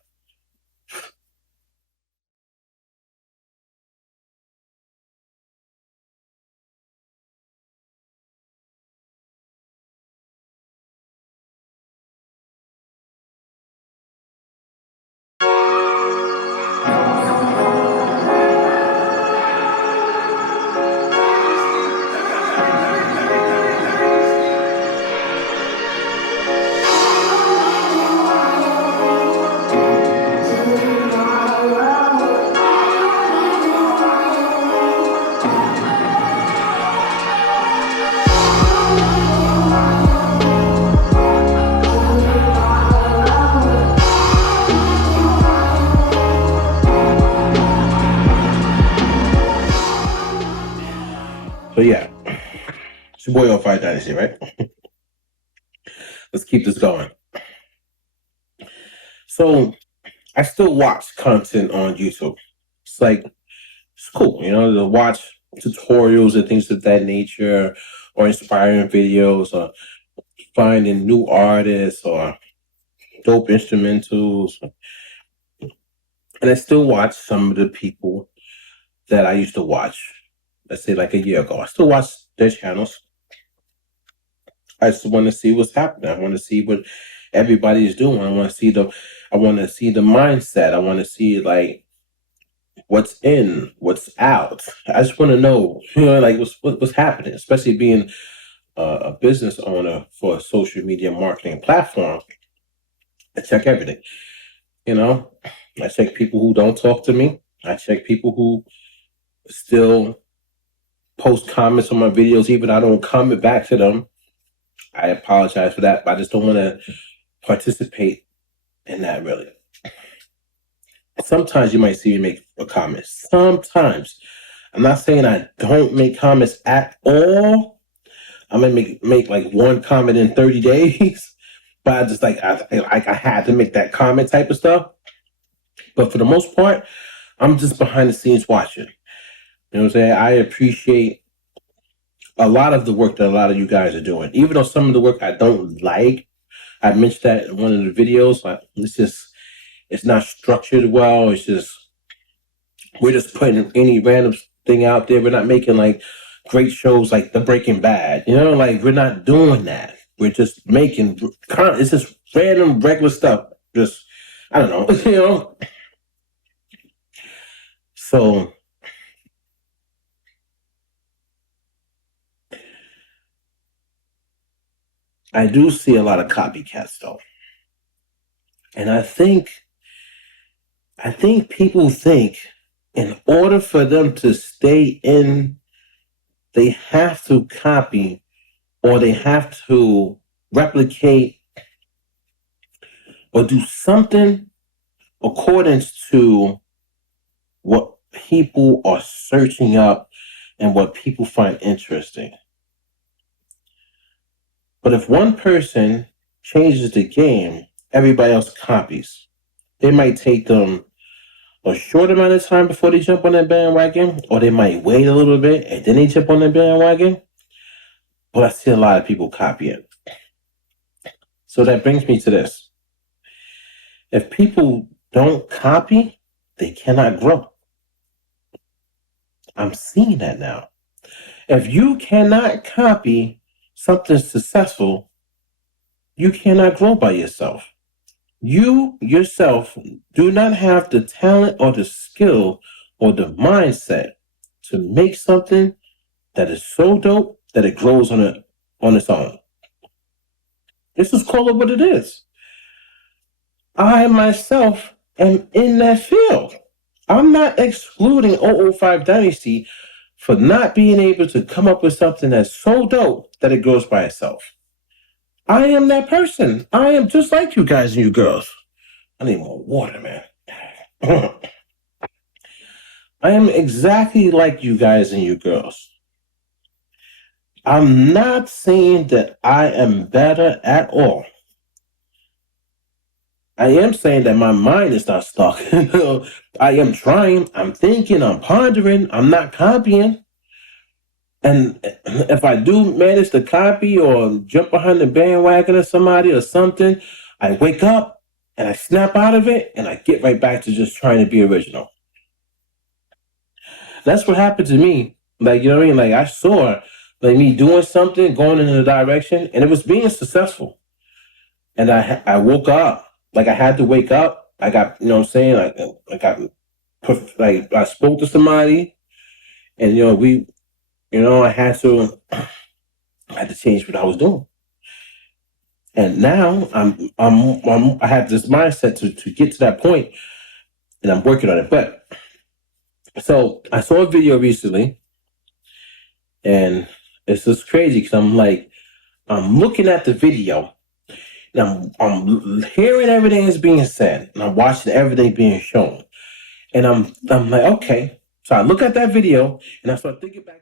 boy oO5 Dynasty, right? Let's keep this going. So I still watch content on YouTube. It's like it's cool, to watch tutorials and things of that nature, or inspiring videos, or finding new artists, or dope instrumentals. And I still watch some of the people that I used to watch, let's say like a year ago. I still watch their channels. I just want to see what's happening. I want to see what everybody is doing. I want to see the mindset. I want to see like what's in, what's out. I just want to know, like what's happening, especially being a business owner for a social media marketing platform. I check everything, you know. I check people who don't talk to me. I check people who still post comments on my videos, even I don't comment back to them. I apologize for that, but I just don't want to participate in that really. Sometimes you might see me make a comment. Sometimes. I'm not saying I don't make comments at all. I'm gonna make like one comment in 30 days. But I just I had to make that comment type of stuff. But for the most part, I'm just behind the scenes watching. You know what I'm saying? I appreciate a lot of the work that a lot of you guys are doing. Even though some of the work I don't like, I mentioned that in one of the videos. Like it's not structured well. We're just putting any random thing out there. We're not making like great shows like The Breaking Bad. Like we're not doing that. We're just making it's just random regular stuff. Just I don't know, So I do see a lot of copycats though. And I think people think in order for them to stay in, they have to copy or they have to replicate or do something according to what people are searching up and what people find interesting. But if one person changes the game, everybody else copies. It might take them a short amount of time before they jump on that bandwagon, or they might wait a little bit and then they jump on that bandwagon. But I see a lot of people copy it. So that brings me to this. If people don't copy, they cannot grow. I'm seeing that now. If you cannot copy something successful, you cannot grow by yourself. You yourself do not have the talent or the skill or the mindset to make something that is so dope that it grows on its own. This is call it what it is. I myself am in that field. I'm not excluding oO5 Dynasty for not being able to come up with something that's so dope that it grows by itself. I am that person. I am just like you guys and you girls. I need more water, man. I am exactly like you guys and you girls. I'm not saying that I am better at all. I am saying that my mind is not stuck. I am trying, I'm thinking, I'm pondering, I'm not copying. And if I do manage to copy or jump behind the bandwagon of somebody or something, I wake up and I snap out of it and I get right back to just trying to be original. That's what happened to me. Like, you know what I mean? Like I saw like me doing something, going in a direction, and it was being successful. And I woke up, like I had to wake up. I got, you know what I'm saying? Like I spoke to somebody and, I had to change what I was doing. And now I have this mindset to get to that point and I'm working on it. But so I saw a video recently and it's just crazy because I'm looking at the video and I'm hearing everything that's being said and I'm watching everything being shown. And I'm like, okay. So I look at that video and I start thinking back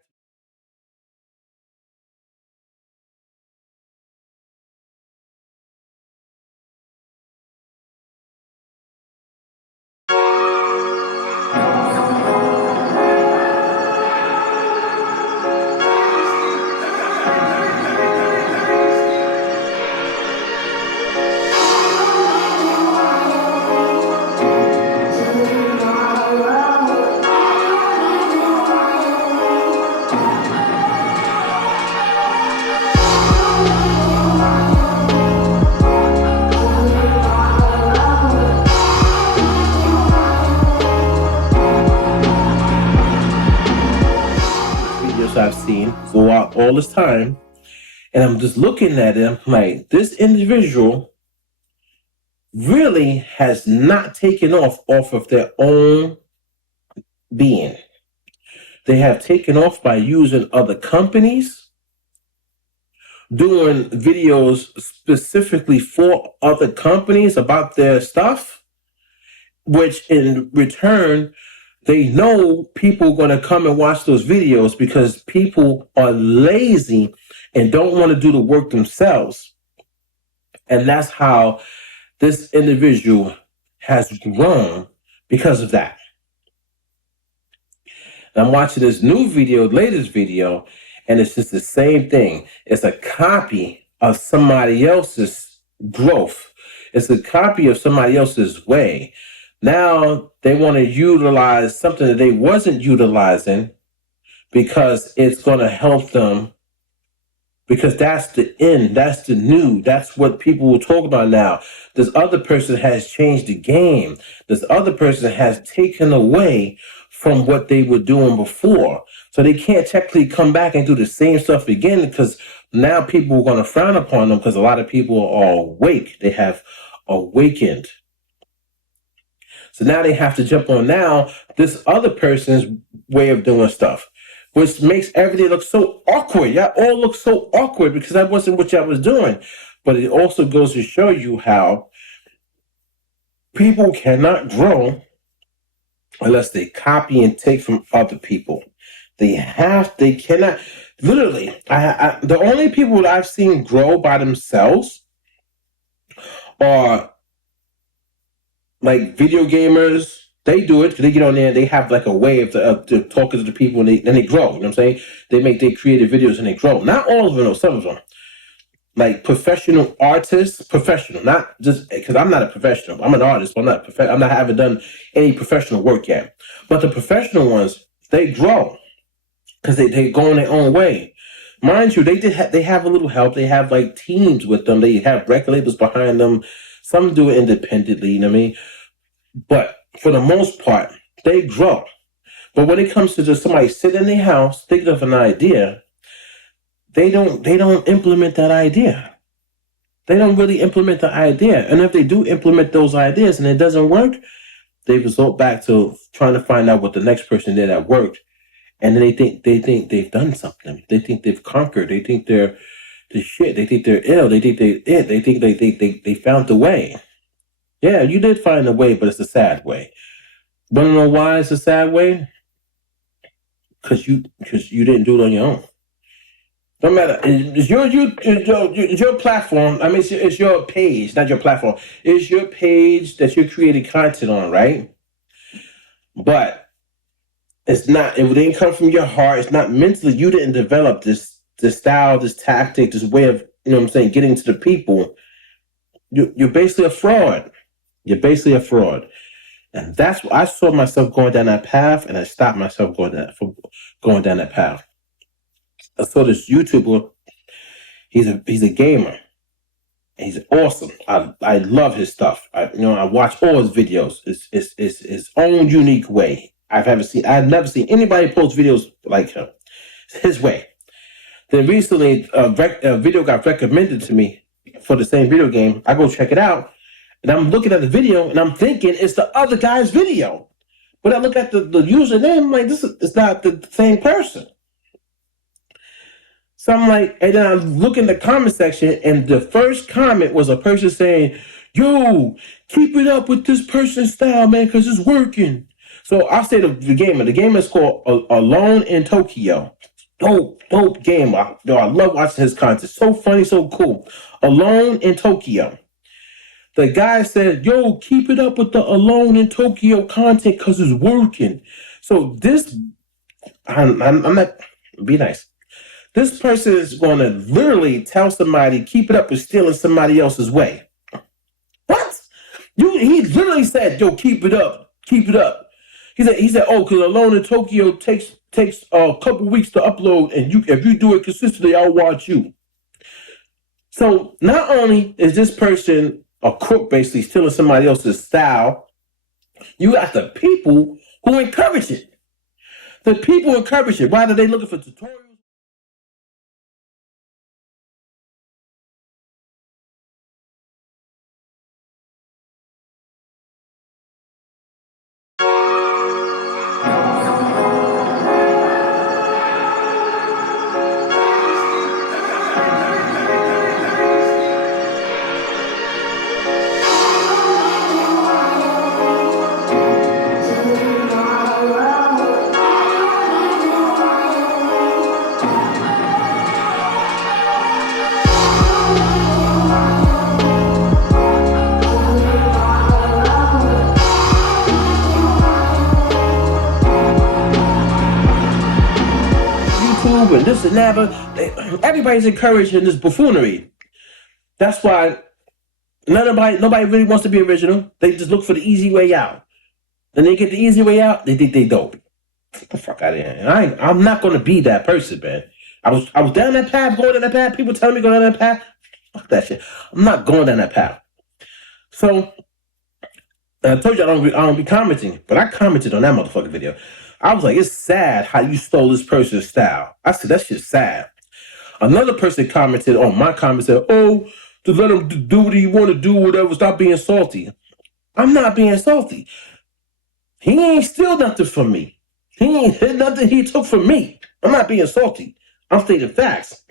up all this time, and I'm just looking at it. I'm like, this individual really has not taken off of their own being. They have taken off by using other companies, doing videos specifically for other companies about their stuff, which in return, they know people are going to come and watch those videos because people are lazy and don't want to do the work themselves. And that's how this individual has grown because of that. And I'm watching this new video, latest video, and it's just the same thing. It's a copy of somebody else's growth. It's a copy of somebody else's way. Now they want to utilize something that they wasn't utilizing because it's going to help them, because that's the end, that's the new, that's what people will talk about now. This other person has changed the game. This other person has taken away from what they were doing before. So they can't technically come back and do the same stuff again, because now people are going to frown upon them because a lot of people are awake. They have awakened. So now they have to jump on now this other person's way of doing stuff, which makes everything look so awkward. Y'all all look so awkward because that wasn't what y'all was doing. But it also goes to show you how people cannot grow unless they copy and take from other people. They cannot, literally, the only people that I've seen grow by themselves are like video gamers. They do it because they get on there. They have like a way of talking to the people, and they grow. You know what I'm saying? They make their creative videos and they grow. Not all of them, though. Some of them, like professional artists, professional, not just because I'm not a professional. I'm an artist. But I'm not haven't done any professional work yet. But the professional ones, they grow because they go on their own way. Mind you, they have a little help. They have like teams with them. They have record labels behind them. Some do it independently. You know what I mean? But for the most part, they grow. But when it comes to just somebody sitting in their house thinking of an idea, they don't implement that idea. They don't really implement the idea. And if they do implement those ideas and it doesn't work, they resort back to trying to find out what the next person did that worked. And then they think they've done something. They think they've conquered. They think they're the shit. They think they're ill. They think they're it. They think they found the way. Yeah, you did find a way, but it's a sad way. Want to know why it's a sad way? Because you didn't do it on your own. No matter, it's your platform. I mean, it's your page, not your platform. It's your page that you're creating content on, right? But it's not. It didn't come from your heart. It's not mentally. You didn't develop this style, this tactic, this way of, you know what I'm saying, getting to the people. You're basically a fraud. You're basically a fraud. And that's what I saw myself going down that path, and I stopped myself going down that path. I saw this YouTuber. He's a gamer. He's awesome. I love his stuff. I watch all his videos. It's his own unique way. I've never seen anybody post videos like him. It's his way. Then recently, a video got recommended to me for the same video game. I go check it out. And I'm looking at the video, and I'm thinking it's the other guy's video. But I look at the username, I'm like, it's not the same person. So I'm like, and then I look in the comment section, and the first comment was a person saying, "Yo, keep it up with this person's style, man, because it's working." So I'll say the gamer. The game is called Alone in Tokyo. Dope game. I love watching his content. So funny, so cool. Alone in Tokyo. The guy said, "Yo, keep it up with the Alone in Tokyo content because it's working." So this, I'm not, be nice. This person is going to literally tell somebody, keep it up with stealing somebody else's way. What? He literally said, "Yo, keep it up, keep it up." He said, "Oh, because Alone in Tokyo takes a couple weeks to upload, and if you do it consistently, I'll watch you." So not only is this person a crook, basically stealing somebody else's style, you got the people who encourage it. The people encourage it. Why are they looking for tutorials? you and this and that, but everybody's encouraging this buffoonery. That's why nobody really wants to be original. They just look for the easy way out. Then they get the easy way out, they think they dope. Get the fuck out of here. And I'm not gonna be that person, man. I was down that path, going down that path. People telling me go down that path. Fuck that shit. I'm not going down that path. So I told you I don't be commenting, but I commented on that motherfucking video. I was like, it's sad how you stole this person's style. I said, that shit's sad. Another person commented on my comment, said, oh, to let him do what he want to do, whatever, stop being salty. I'm not being salty. He ain't steal nothing from me. He ain't hit nothing he took from me. I'm not being salty. I'm stating facts.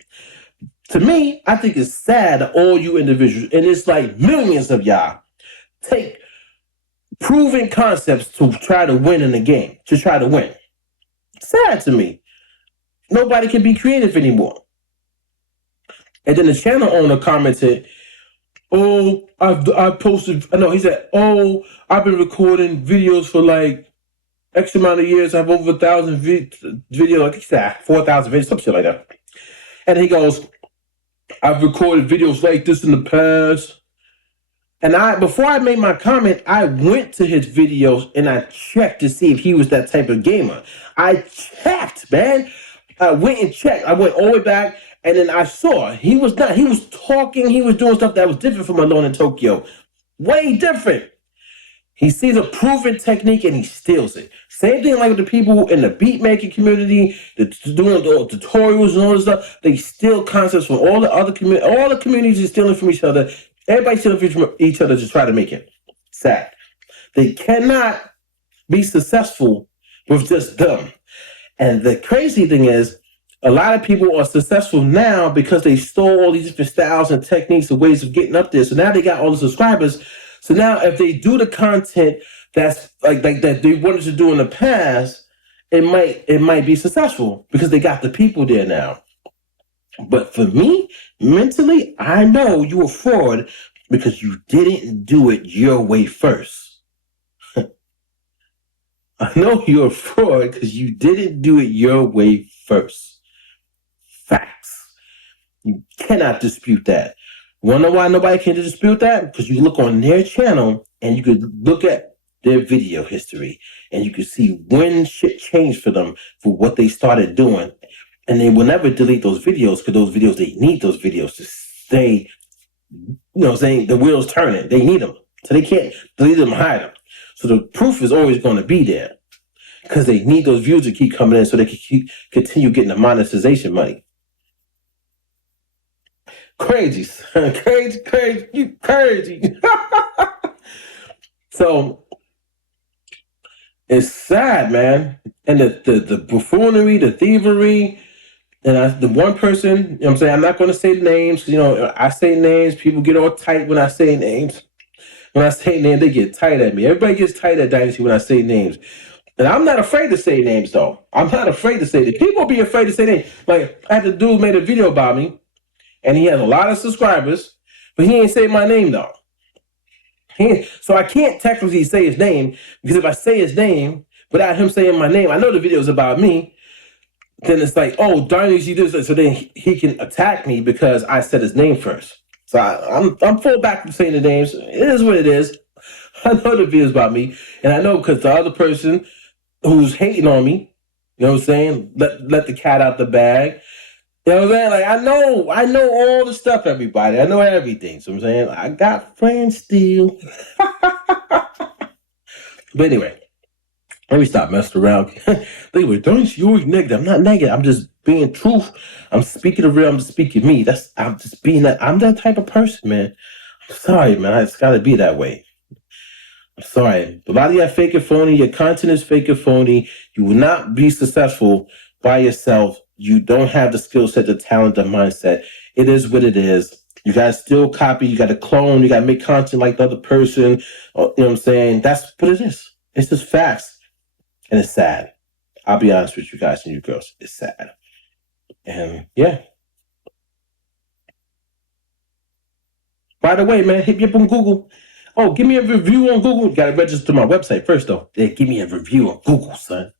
To me, I think it's sad that all you individuals, and it's like millions of y'all, take proven concepts to try to win in the game, to try to win. Sad to me. Nobody can be creative anymore. And then the channel owner commented, oh, I posted, no, he said, oh, I've been recording videos for like X amount of years. I have over 1,000 videos, like he said, 4,000 videos, some shit like that. And he goes, I've recorded videos like this in the past. And before I made my comment, I went to his videos and I checked to see if he was that type of gamer. I checked, man. I went and checked. I went all the way back, and then I saw he was not. He was talking. He was doing stuff that was different from Alone in Tokyo. Way different. He sees a proven technique and he steals it. Same thing like with the people in the beat making community, doing the tutorials and all this stuff. They steal concepts from all the other communities. All the communities are stealing from each other. Everybody's stealing from each other to try to make it. Sad. They cannot be successful with just them. And the crazy thing is, a lot of people are successful now because they stole all these different styles and techniques and ways of getting up there. So now they got all the subscribers. So now if they do the content that's like that they wanted to do in the past, it might be successful because they got the people there now. But for me, mentally, I know you a fraud because you didn't do it your way first. I know you're a fraud because you didn't do it your way first. Facts. You cannot dispute that. Wanna know why nobody can dispute that? Because you look on their channel and you could look at their video history and you can see when shit changed for them for what they started doing. And they will never delete those videos because those videos, they need those videos to stay, saying the wheels turning. They need them. So they can't delete them and hide them. So the proof is always going to be there because they need those views to keep coming in so they can continue getting the monetization money. Crazy, son. Crazy. You crazy. So it's sad, man. And the buffoonery, the thievery, and the one person, I'm saying, I'm not going to say names. I say names. People get all tight when I say names. When I say names, they get tight at me. Everybody gets tight at Dynasty when I say names. And I'm not afraid to say names, though. I'm not afraid to say names. People be afraid to say names. Like, I had the dude made a video about me, and he has a lot of subscribers, but he ain't say my name, though. So I can't technically say his name, because if I say his name without him saying my name, I know the video is about me, then it's like, oh, Dynasty does this. So then he can attack me because I said his name first. So I'm full back from saying the names. It is what it is. I know the video is about me, and I know because the other person who's hating on me, you know what I'm saying, let the cat out the bag. You know what I'm saying? Like, I know all the stuff, everybody. I know everything. So I'm saying, I got friends still. But anyway, let me stop messing around. They were, don't you always negative. I'm not negative. I'm just being truth. I'm speaking the real. I'm just speaking me. I'm just being that. I'm that type of person, man. I'm sorry, man. It's got to be that way. I'm sorry. A lot of you are fake and phony. Your content is fake and phony. You will not be successful by yourself. You don't have the skill set, the talent, the mindset. It is what it is. You got to still copy. You got to clone. You got to make content like the other person. You know what I'm saying? That's what it is. It's just facts. And it's sad. I'll be honest with you guys and you girls. It's sad. And yeah. By the way, man, hit me up on Google. Oh, give me a review on Google. You got to register to my website first, though. Yeah, give me a review on Google, son.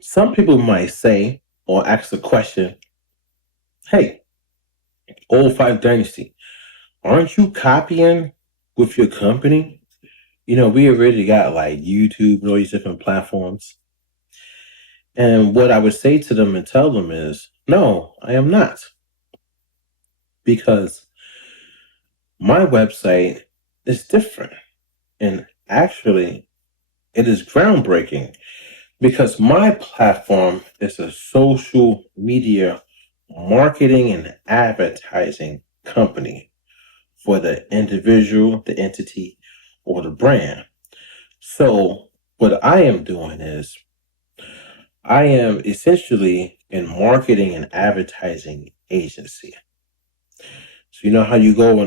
some people might say or ask the question, hey, oO5 Dynasty, aren't you copying with your company? We already got like YouTube and all these different platforms. And what I would say to them and tell them is, no, I am not. Because my website is different. And actually, it is groundbreaking because my platform is a social media marketing and advertising company for the individual, the entity, or the brand. So, what I am doing is I am essentially a marketing and advertising agency. So, you know how you go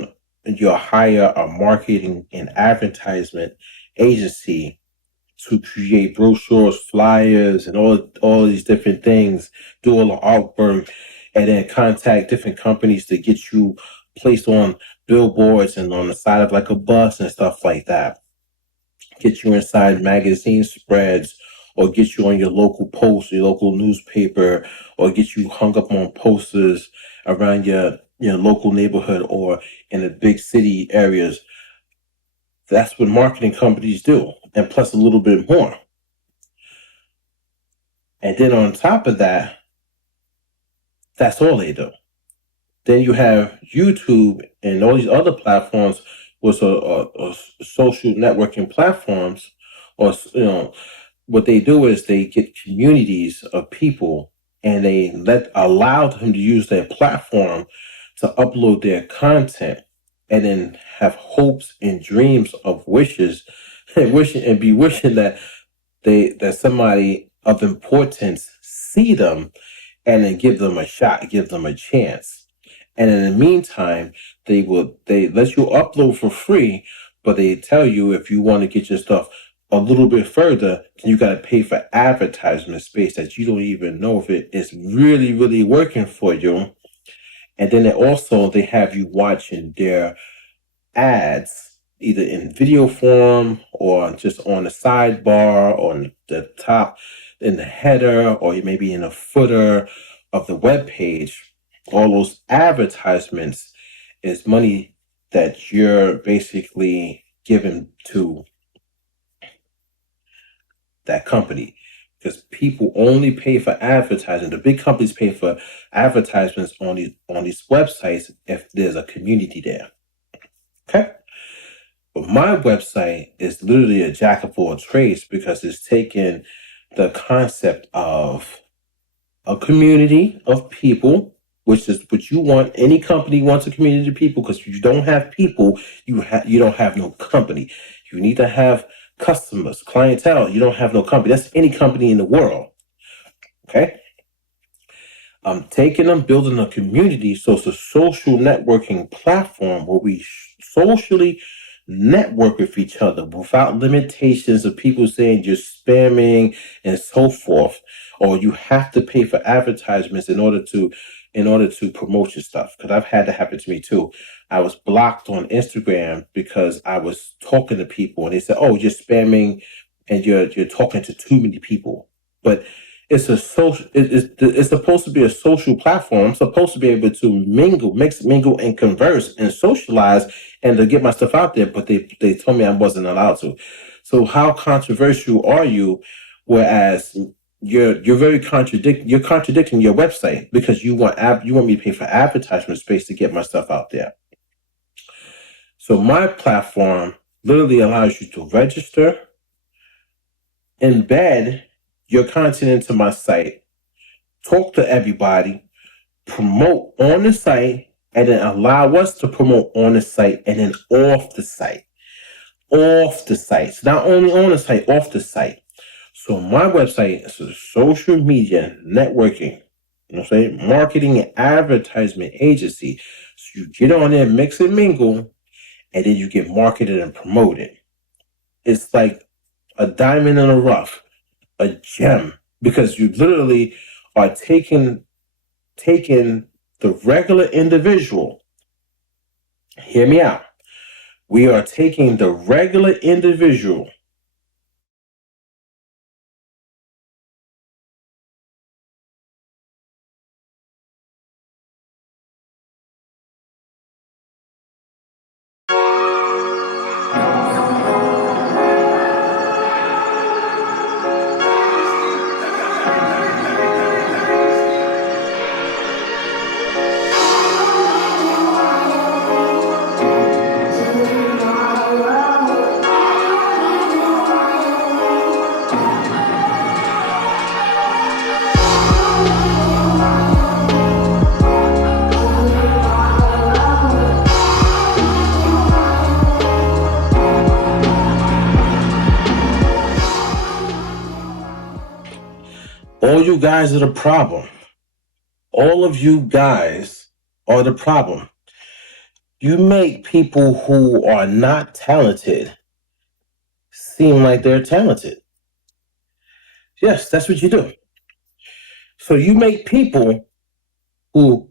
and you hire a marketing and advertisement agency to create brochures, flyers, and all these different things, do all the artwork, and then contact different companies to get you placed on billboards and on the side of like a bus and stuff like that. Get you inside magazine spreads, or get you on your local post, your local newspaper, or get you hung up on posters around your local neighborhood or in the big city areas. That's what marketing companies do, and plus a little bit more. And then on top of that, that's all they do. Then you have YouTube and all these other platforms, which are social networking platforms, or what they do is they get communities of people and they allow them to use their platform to upload their content and then have hopes and dreams of wishes and wishing that that somebody of importance see them and then give them a shot, give them a chance. And in the meantime, they let you upload for free, but they tell you if you want to get your stuff a little bit further, then you got to pay for advertisement space that you don't even know if it is really, really working for you. And then they have you watching their ads either in video form or just on the sidebar, on the top, in the header, or maybe in the footer of the web page. All those advertisements is money that you're basically giving to that company, because people only pay for advertising. The big companies pay for advertisements on these websites if there's a community there. Okay. But my website is literally a jack of all trades because it's taken the concept of a community of people, which is what you want. Any company wants a community of people, because if you don't have people, you don't have no company. You need to have customers, clientele. You don't have no company. That's any company in the world. Okay. I'm taking them, building a community. So it's a social networking platform where we socially network with each other without limitations of people saying you're spamming and so forth, or you have to pay for advertisements in order to promote your stuff. Because I've had that happen to me too. I was blocked on Instagram because I was talking to people and they said, "Oh, you're spamming and you're talking to too many people." But it's a social. It's supposed to be a social platform. I'm supposed to be able to mingle, and converse and socialize and to get my stuff out there. But they told me I wasn't allowed to. So how controversial are you? Whereas you're very contradicting. You're contradicting your website because you want me to pay for advertisement space to get my stuff out there. So my platform literally allows you to register, embed your content into my site, talk to everybody, promote on the site, and then allow us to promote on the site and then off the site. Off the site. So not only on the site, off the site. So my website is a social media networking, marketing and advertisement agency. So you get on there, mix and mingle, and then you get marketed and promoted. It's like a diamond in the rough, a gem, because you literally are taking the regular individual. Hear me out. We are taking the regular individual you guys are the problem. All of you guys are the problem. You make people who are not talented seem like they're talented. Yes, that's what you do. So you make people who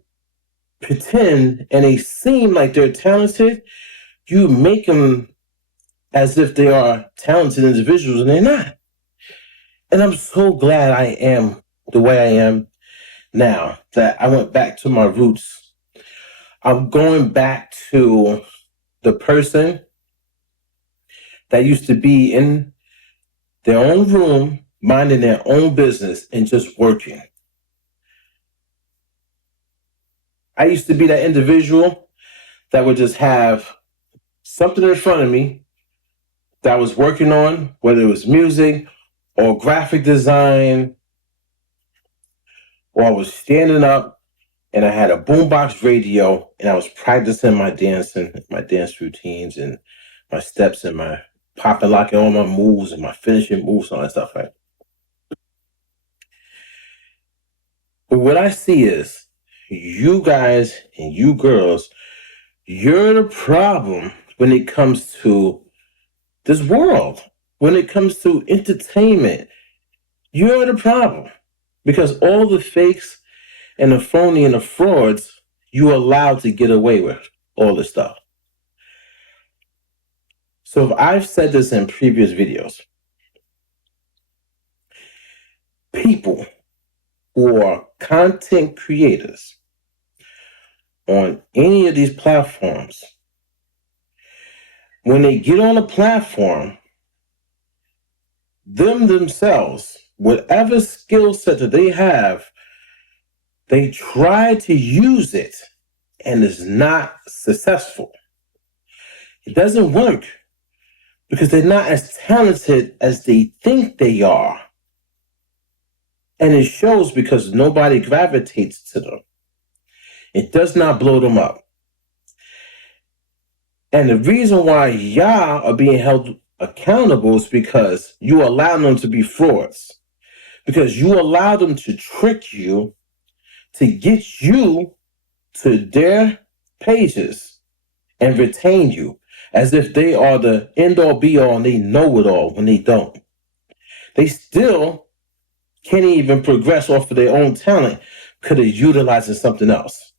pretend and they seem like they're talented, you make them as if they are talented individuals and they're not. And I'm so glad I am the way I am now, that I went back to my roots. I'm going back to the person that used to be in their own room, minding their own business and just working. I used to be that individual that would just have something in front of me that I was working on, whether it was music or graphic design, or I was standing up and I had a boombox radio and I was practicing my dancing, my dance routines and my steps and my popping, locking, all my moves and my finishing moves and all that stuff, right? But what I see is you guys and you girls, you're the problem when it comes to this world. When it comes to entertainment, you're the problem. Because all the fakes and the phony and the frauds, you're allowed to get away with all this stuff. So if I've said this in previous videos, people who are content creators on any of these platforms, when they get on a platform, themselves, whatever skill set that they have, they try to use it and is not successful. It doesn't work because they're not as talented as they think they are. And it shows because nobody gravitates to them. It does not blow them up. And the reason why y'all are being held accountable is because you allow them to be frauds. Because you allow them to trick you to get you to their pages and retain you as if they are the end-all be-all and they know it all when they don't. They still can't even progress off of their own talent because they're utilizing something else.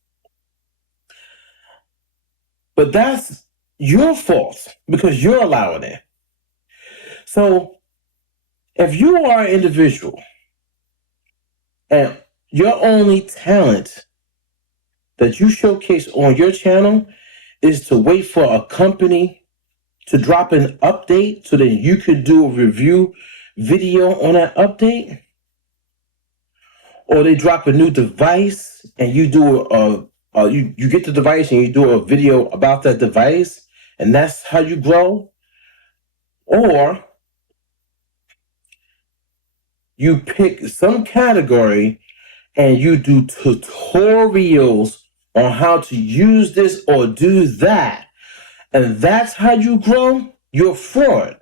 But that's your fault because you're allowing it. So if you are an individual and your only talent that you showcase on your channel is to wait for a company to drop an update so that you could do a review video on that update, or they drop a new device and you do you get the device and you do a video about that device and that's how you grow, or you pick some category and you do tutorials on how to use this or do that, and that's how you grow, you're a fraud.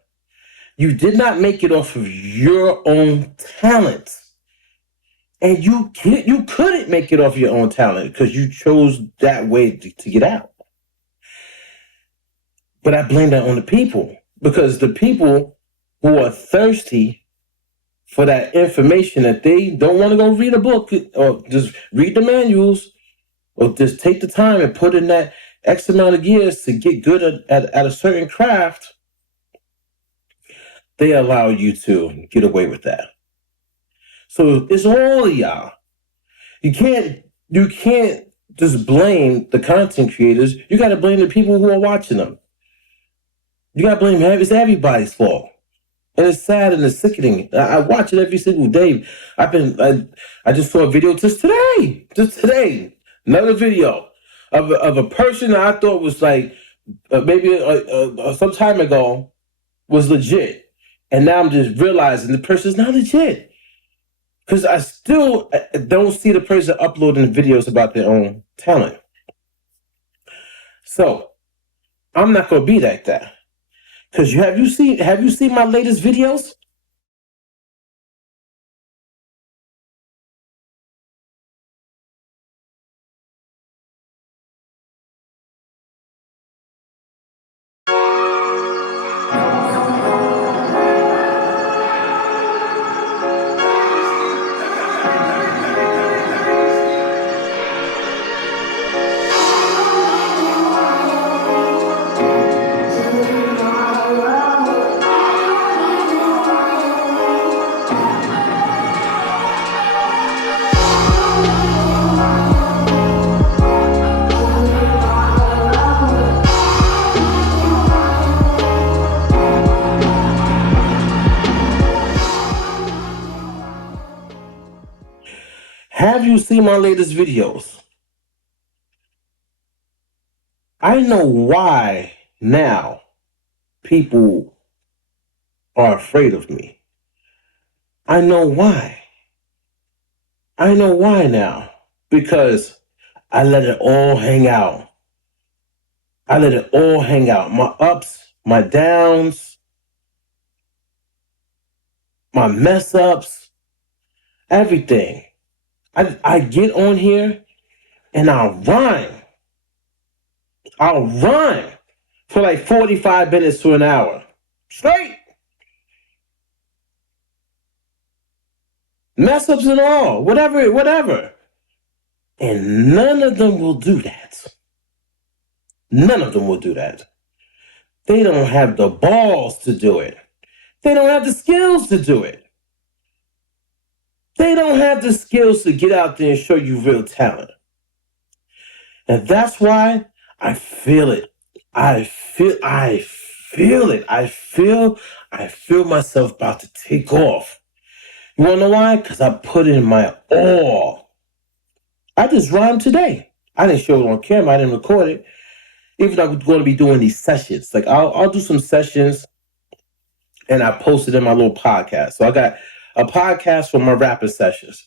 You did not make it off of your own talent. And you couldn't make it off your own talent because you chose that way to get out. But I blame that on the people, because the people who are thirsty for that information that they don't want to go read a book or just read the manuals or just take the time and put in that X amount of years to get good at a certain craft, they allow you to get away with that. So it's all of y'all. You can't just blame the content creators. You got to blame the people who are watching them. You got to blame it's everybody's fault. And it's sad and it's sickening. I watch it every single day. I just saw a video just today, another video of a person that I thought was like maybe some time ago was legit. And now I'm just realizing the person's not legit. Because I still don't see the person uploading videos about their own talent. So I'm not going to be like that. Because have you seen my latest videos? see my latest videos, I know why now people are afraid of me. I know why. I know why now. Because I let it all hang out. I let it all hang out. My ups, my downs, my mess ups, everything. I get on here and I'll rhyme. I'll rhyme for like 45 minutes to an hour. Straight. Mess ups and all. Whatever. And none of them will do that. None of them will do that. They don't have the balls to do it. They don't have the skills to do it. They don't have the skills to get out there and show you real talent. And that's why I feel it. I feel it. I feel myself about to take off. You wanna know why? Because I put in my all. I just rhymed today. I didn't show it on camera. I didn't record it. Even though I'm going to be doing these sessions. Like I'll do some sessions and I posted in my little podcast. So I got a podcast for my rapping sessions.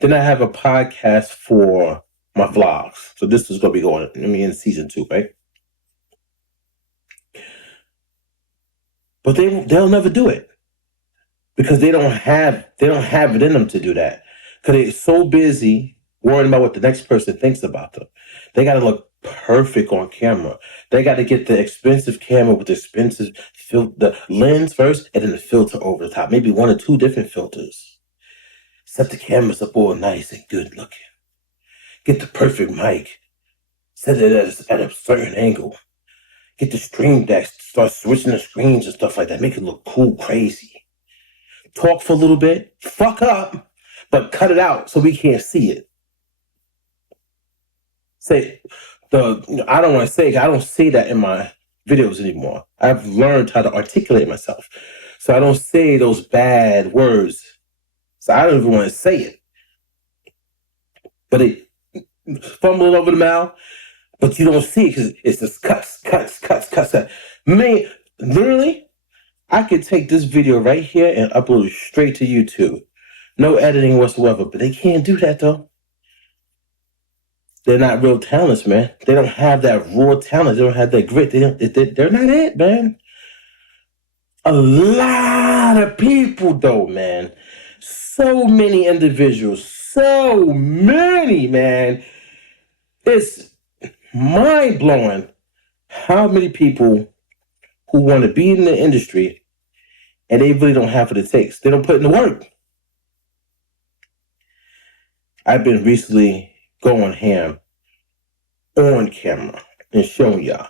Then I have a podcast for my vlogs. So this is going to be going, in season 2, right? But they'll never do it because they don't have it in them to do that because they're so busy worrying about what the next person thinks about them. They got to look perfect on camera. They got to get the expensive camera with the expensive the lens first and then the filter over the top. Maybe 1 or 2 different filters. Set the cameras up all nice and good looking. Get the perfect mic. Set it at a certain angle. Get the stream decks. Start switching the screens and stuff like that. Make it look cool, crazy. Talk for a little bit. Fuck up. But cut it out so we can't see it. I don't want to say, I don't say that in my videos anymore. I've learned how to articulate myself. So I don't say those bad words. So I don't even want to say it. But it fumbling over the mouth, but you don't see it because it's just cuts. Man, literally, I could take this video right here and upload it straight to YouTube. No editing whatsoever, but they can't do that though. They're not real talents, man. They don't have that raw talent. They don't have that grit. They're not it, man. A lot of people, though, man. So many individuals. So many, man. It's mind-blowing how many people who want to be in the industry and they really don't have what it takes. They don't put in the work. I've been recently going ham on camera and showing y'all.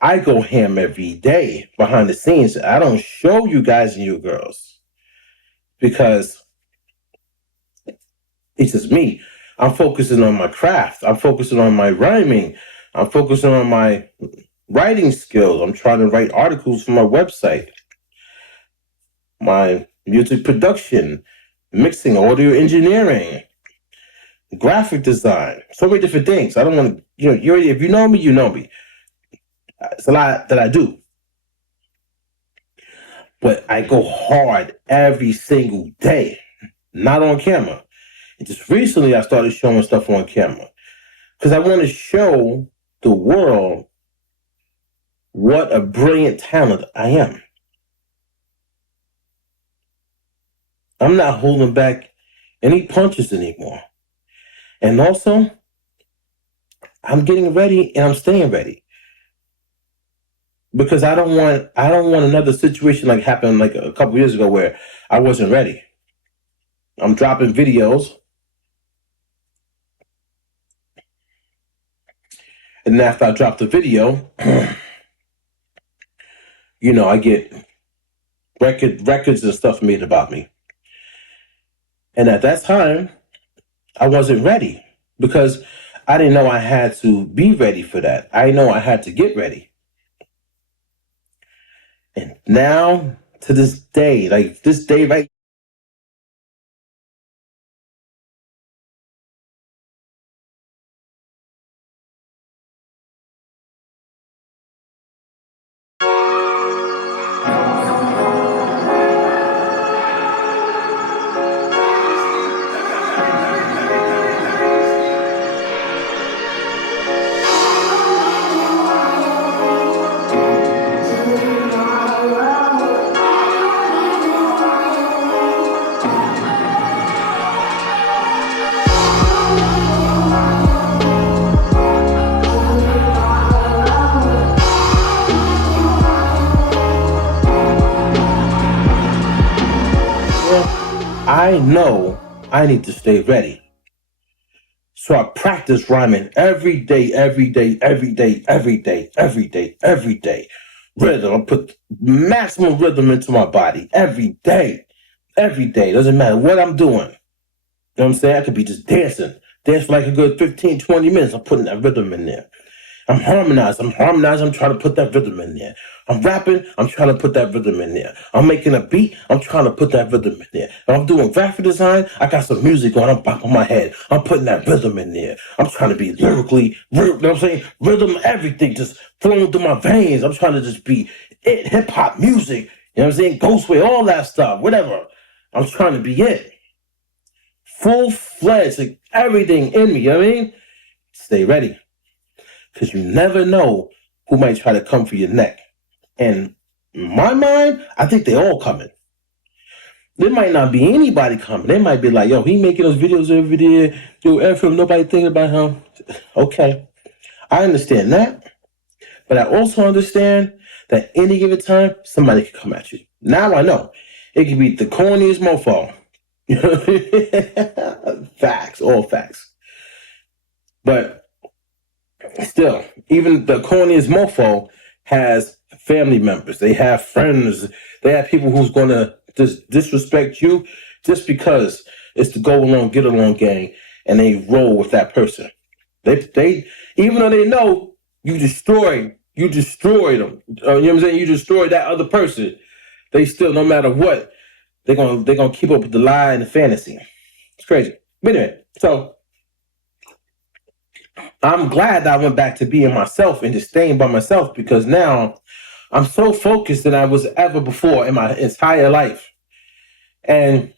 I go ham every day behind the scenes. I don't show you guys and you girls because it's just me. I'm focusing on my craft. I'm focusing on my rhyming. I'm focusing on my writing skills. I'm trying to write articles for my website, my music production, mixing, audio engineering, graphic design, so many different things. I don't want to, if you know me, you know me. It's a lot that I do. But I go hard every single day, not on camera. And just recently I started showing stuff on camera because I want to show the world what a brilliant talent I am. I'm not holding back any punches anymore. And also, I'm getting ready and I'm staying ready. Because I don't want another situation like happened like a couple years ago where I wasn't ready. I'm dropping videos. And after I drop the video, I get records and stuff made about me. And at that time, I wasn't ready because I didn't know I had to be ready for that. I know I had to get ready. And now, to this day, like this day right I know I need to stay ready. So I practice rhyming every day, every day, every day, every day, every day, every day. Rhythm. I put maximum rhythm into my body every day. Every day. Doesn't matter what I'm doing. You know what I'm saying? I could be just dancing. Dance for like a good 15, 20 minutes. I'm putting that rhythm in there. I'm harmonizing. I'm trying to put that rhythm in there. I'm rapping. I'm trying to put that rhythm in there. I'm making a beat. I'm trying to put that rhythm in there. If I'm doing graphic design, I got some music on. I'm bopping my head. I'm putting that rhythm in there. I'm trying to be lyrically, you know what I'm saying? Rhythm, everything just flowing through my veins. I'm trying to just be it, hip hop music. You know what I'm saying? Ghostway, all that stuff, whatever. I'm trying to be it. Full fledged, like everything in me. You know what I mean? Stay ready. Because you never know who might try to come for your neck. And in my mind, I think they all coming. There might not be anybody coming. They might be like, yo, he making those videos every day, do everything, nobody thinking about him. Okay, I understand that. But I also understand that any given time, somebody can come at you. Now I know. It could be the corniest mofo. Facts, all facts. But still, even the corniest mofo has family members. They have friends. They have people who's gonna just disrespect you just because it's the go along, get along gang, and they roll with that person. They even though they know you destroyed them. You know what I'm saying? You destroyed that other person. They still, no matter what, they're gonna keep up with the lie and the fantasy. It's crazy. But anyway, so I'm glad that I went back to being myself and just staying by myself because now I'm so focused than I was ever before in my entire life. And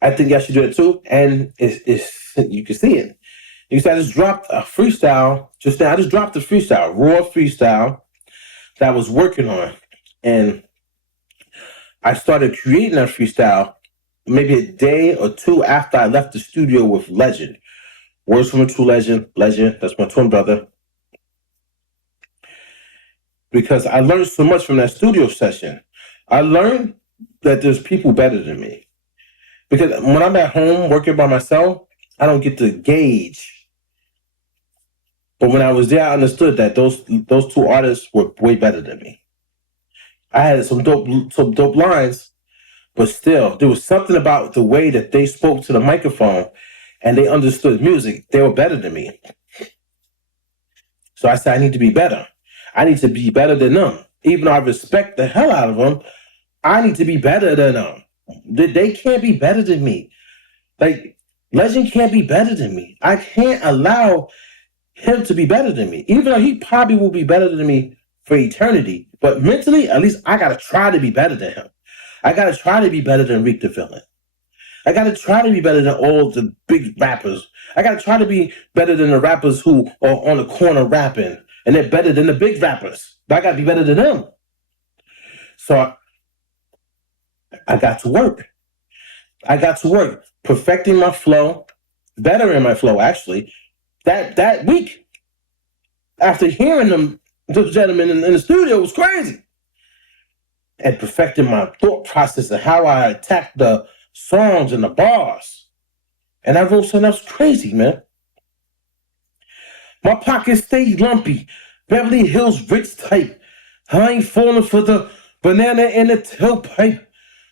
I think I should do it too. And it's you can see it. You see, I just dropped a freestyle just now. I just dropped a freestyle, raw freestyle that I was working on. And I started creating that freestyle maybe a day or two after I left the studio with Legend. Words from a True Legend, that's my twin brother. Because I learned so much from that studio session. I learned that there's people better than me. Because when I'm at home working by myself, I don't get to gauge. But when I was there, I understood that those two artists were way better than me. I had some dope lines, but still, there was something about the way that they spoke to the microphone and they understood music. They were better than me. So I said, I need to be better. I need to be better than them. Even though I respect the hell out of them, I need to be better than them. They can't be better than me. Like, Legend can't be better than me. I can't allow him to be better than me, even though he probably will be better than me for eternity. But mentally, at least I gotta try to be better than him. I gotta try to be better than Reek the Villain. I gotta try to be better than all the big rappers. I gotta try to be better than the rappers who are on the corner rapping, and they're better than the big rappers. But I gotta be better than them. So I got to work. I got to work perfecting my flow, bettering my flow actually. That week, after hearing them, those gentlemen in the studio was crazy. And perfecting my thought process and how I attacked the songs and the bars. And I wrote something else crazy, man. My pockets stay lumpy. Beverly Hills rich type. I ain't falling for the banana in the tailpipe.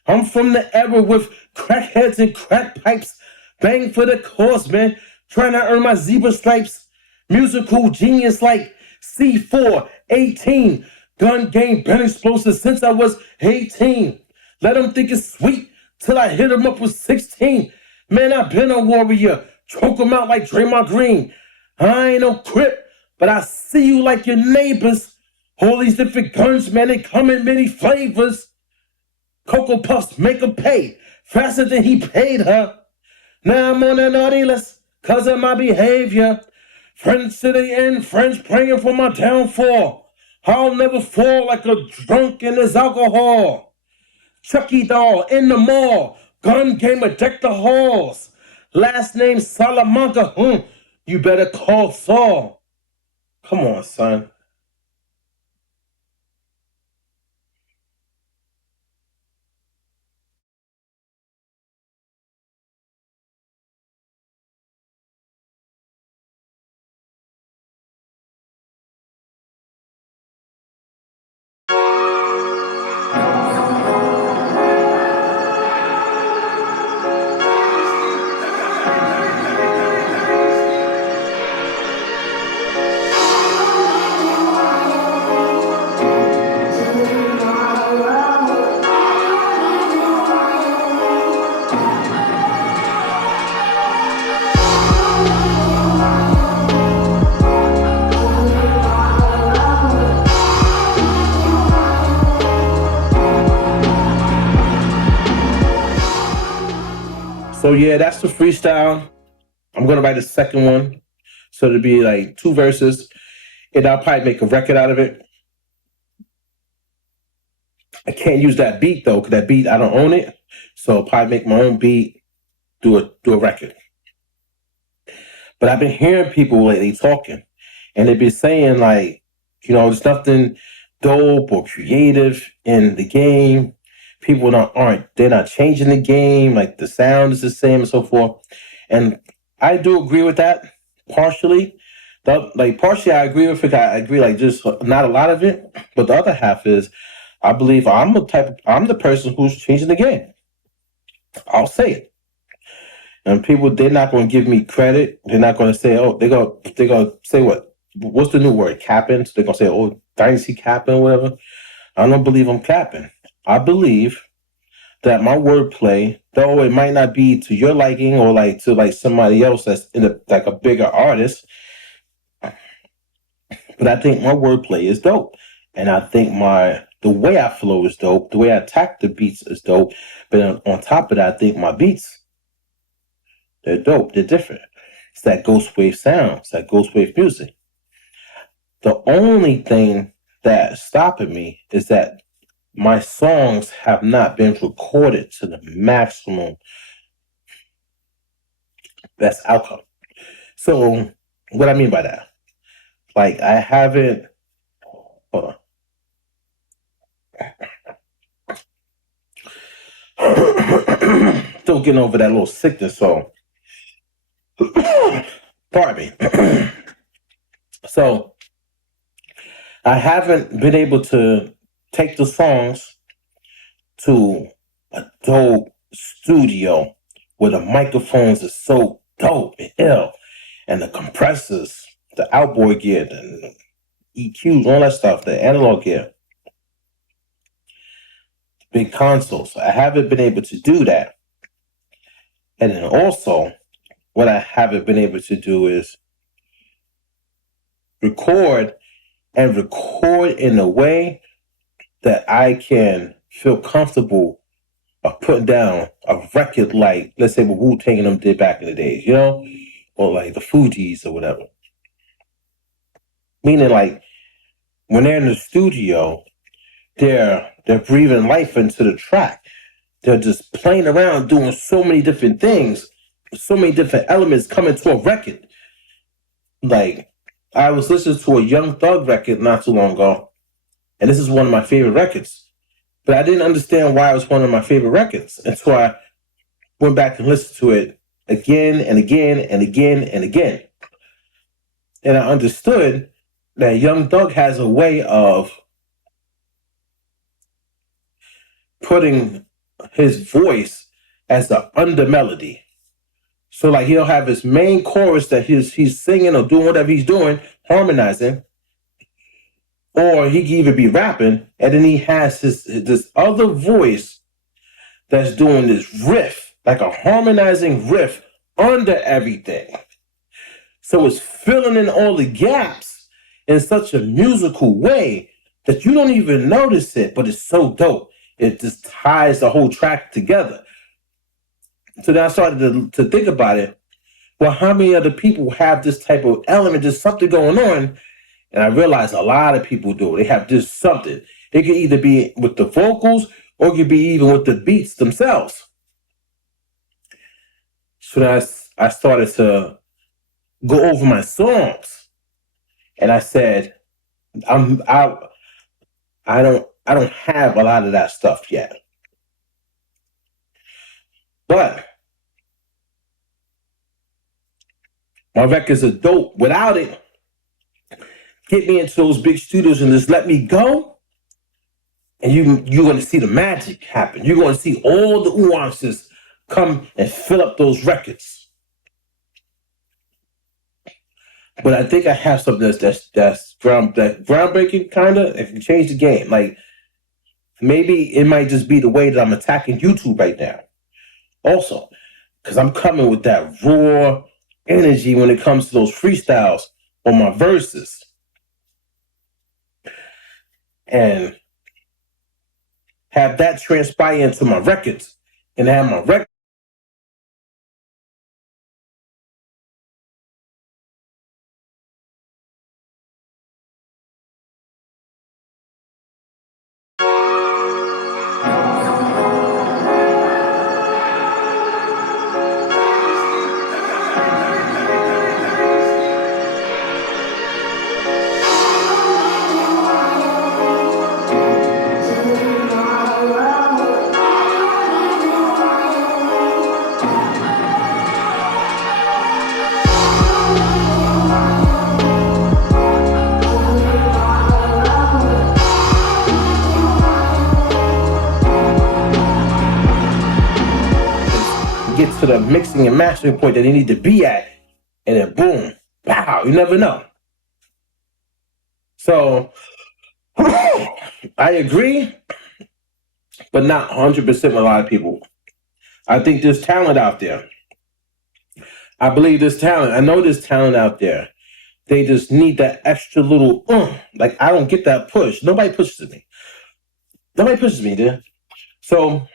I'm from the era with crackheads and crack pipes. Bang for the cause, man. Trying to earn my zebra stripes. Musical genius like C4, 18. Gun game, been explosive since I was 18. Let them think it's sweet till I hit them up with 16. Man, I been a warrior. Choke them out like Draymond Green. I ain't no crip, but I see you like your neighbors. All these different guns, man, they come in many flavors. Cocoa Puffs make her pay faster than he paid her. Now I'm on a naughty list cause of my behavior. Friends to the end, friends praying for my downfall. I'll never fall like a drunk in his alcohol. Chucky doll in the mall. Gun game a deck the halls. Last name Salamanca, you better call Saul. Come on, son. So yeah, that's the freestyle. I'm gonna write a second one. So it'll be like 2 verses. And I'll probably make a record out of it. I can't use that beat though, because that beat I don't own it. So I'll probably make my own beat, do a record. But I've been hearing people lately talking, and they've been saying like, there's nothing dope or creative in the game. People they're not changing the game. Like the sound is the same and so forth. And I do agree with that partially. Like partially, I agree with it. I agree, like just not a lot of it. But the other half is, I believe I'm the person who's changing the game. I'll say it. And people, they're not going to give me credit. They're not going to say, oh, they're going to say what? What's the new word? Capping. So they're going to say, oh, dynasty capping, whatever. I don't believe I'm capping. I believe that my wordplay, though it might not be to your liking or like to like somebody else that's like a bigger artist, but I think my wordplay is dope. And I think the way I flow is dope. The way I attack the beats is dope. But on top of that, I think my beats, they're dope. They're different. It's that ghost wave sound. It's that ghost wave music. The only thing that's stopping me is that my songs have not been recorded to the maximum best outcome. So what I mean by that, like I haven't. Hold on. Still getting over that little sickness, so pardon me. So I haven't been able to take the songs to a dope studio where the microphones are so dope and ill, and the compressors, the outboard gear, the EQs, all that stuff, the analog gear, big consoles. I haven't been able to do that. And then also, what I haven't been able to do is record in a way that I can feel comfortable of putting down a record like, let's say, what Wu-Tang and them did back in the days, or like the Fugees or whatever. Meaning, like, when they're in the studio, they're breathing life into the track. They're just playing around, doing so many different things, so many different elements coming to a record. Like, I was listening to a Young Thug record not too long ago, and this is one of my favorite records. But I didn't understand why it was one of my favorite records. And so I went back and listened to it again and again and again and again. And I understood that Young Thug has a way of putting his voice as the under melody. So like he'll have his main chorus that he's singing or doing whatever he's doing, harmonizing, or he can even be rapping, and then he has this other voice that's doing this riff, like a harmonizing riff under everything. So it's filling in all the gaps in such a musical way that you don't even notice it, but it's so dope. It just ties the whole track together. So then I started to think about it. Well, how many other people have this type of element, just something going on? And I realized a lot of people do. They have just something. It could either be with the vocals or it could be even with the beats themselves. So I started to go over my songs, and I said, I don't have a lot of that stuff yet, but my records are dope. Without it, get me into those big studios and just let me go, and you're going to see the magic happen. You're going to see all the nuances come and fill up those records. But I think I have something that's groundbreaking, kind of. It can change the game. Like maybe it might just be the way that I'm attacking YouTube right now. Also, because I'm coming with that raw energy when it comes to those freestyles on my verses, and have that transpire into my records, and have my record to the mixing and mastering point that they need to be at, and then boom, pow, you never know. So I agree, but not 100% with a lot of people. I think there's talent out there. I believe there's talent. I know there's talent out there. They just need that extra little, like I don't get that push. Nobody pushes me. Nobody pushes me, dude. So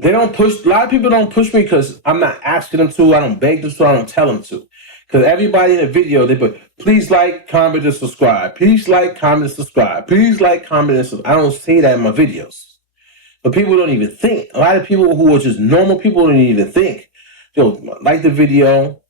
they don't push. A lot of people don't push me because I'm not asking them to. I don't beg them to. I don't tell them to. Because everybody in the video, they put, please like, comment, and subscribe. Please like, comment, and subscribe. Please like, comment, and subscribe. I don't say that in my videos. But people don't even think. A lot of people who are just normal people don't even think. They'll like the video,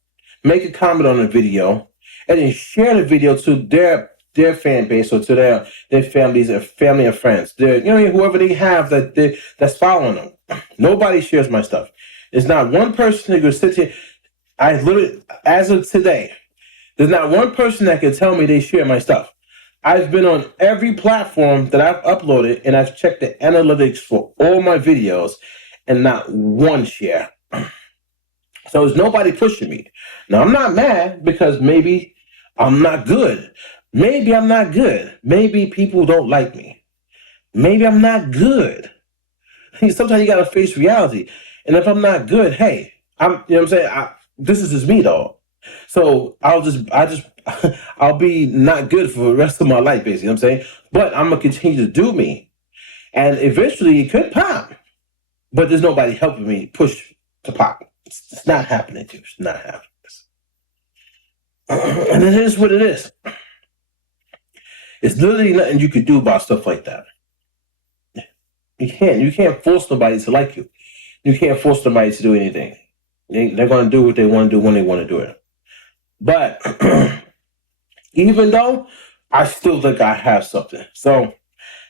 make a comment on the video, and then share the video to their fan base or to their families and family and friends. Whoever they have that's following them. Nobody shares my stuff. There's not one person that could sit here. I literally, as of today, there's not one person that can tell me they share my stuff. I've been on every platform that I've uploaded, and I've checked the analytics for all my videos, and not one share. So there's nobody pushing me. Now, I'm not mad because maybe I'm not good. Maybe I'm not good. Maybe people don't like me. Maybe I'm not good. Sometimes you got to face reality. And if I'm not good, hey, you know what I'm saying? This is just me, though. So I'll be not good for the rest of my life, basically. You know what I'm saying? But I'm going to continue to do me. And eventually it could pop. But there's nobody helping me push to pop. It's not happening, dude. It's not happening. And it is what it is. It's literally nothing you could do about stuff like that. You can't force nobody to like you. You can't force somebody to do anything. They're going to do what they want to do when they want to do it. But even though, I still think I have something. So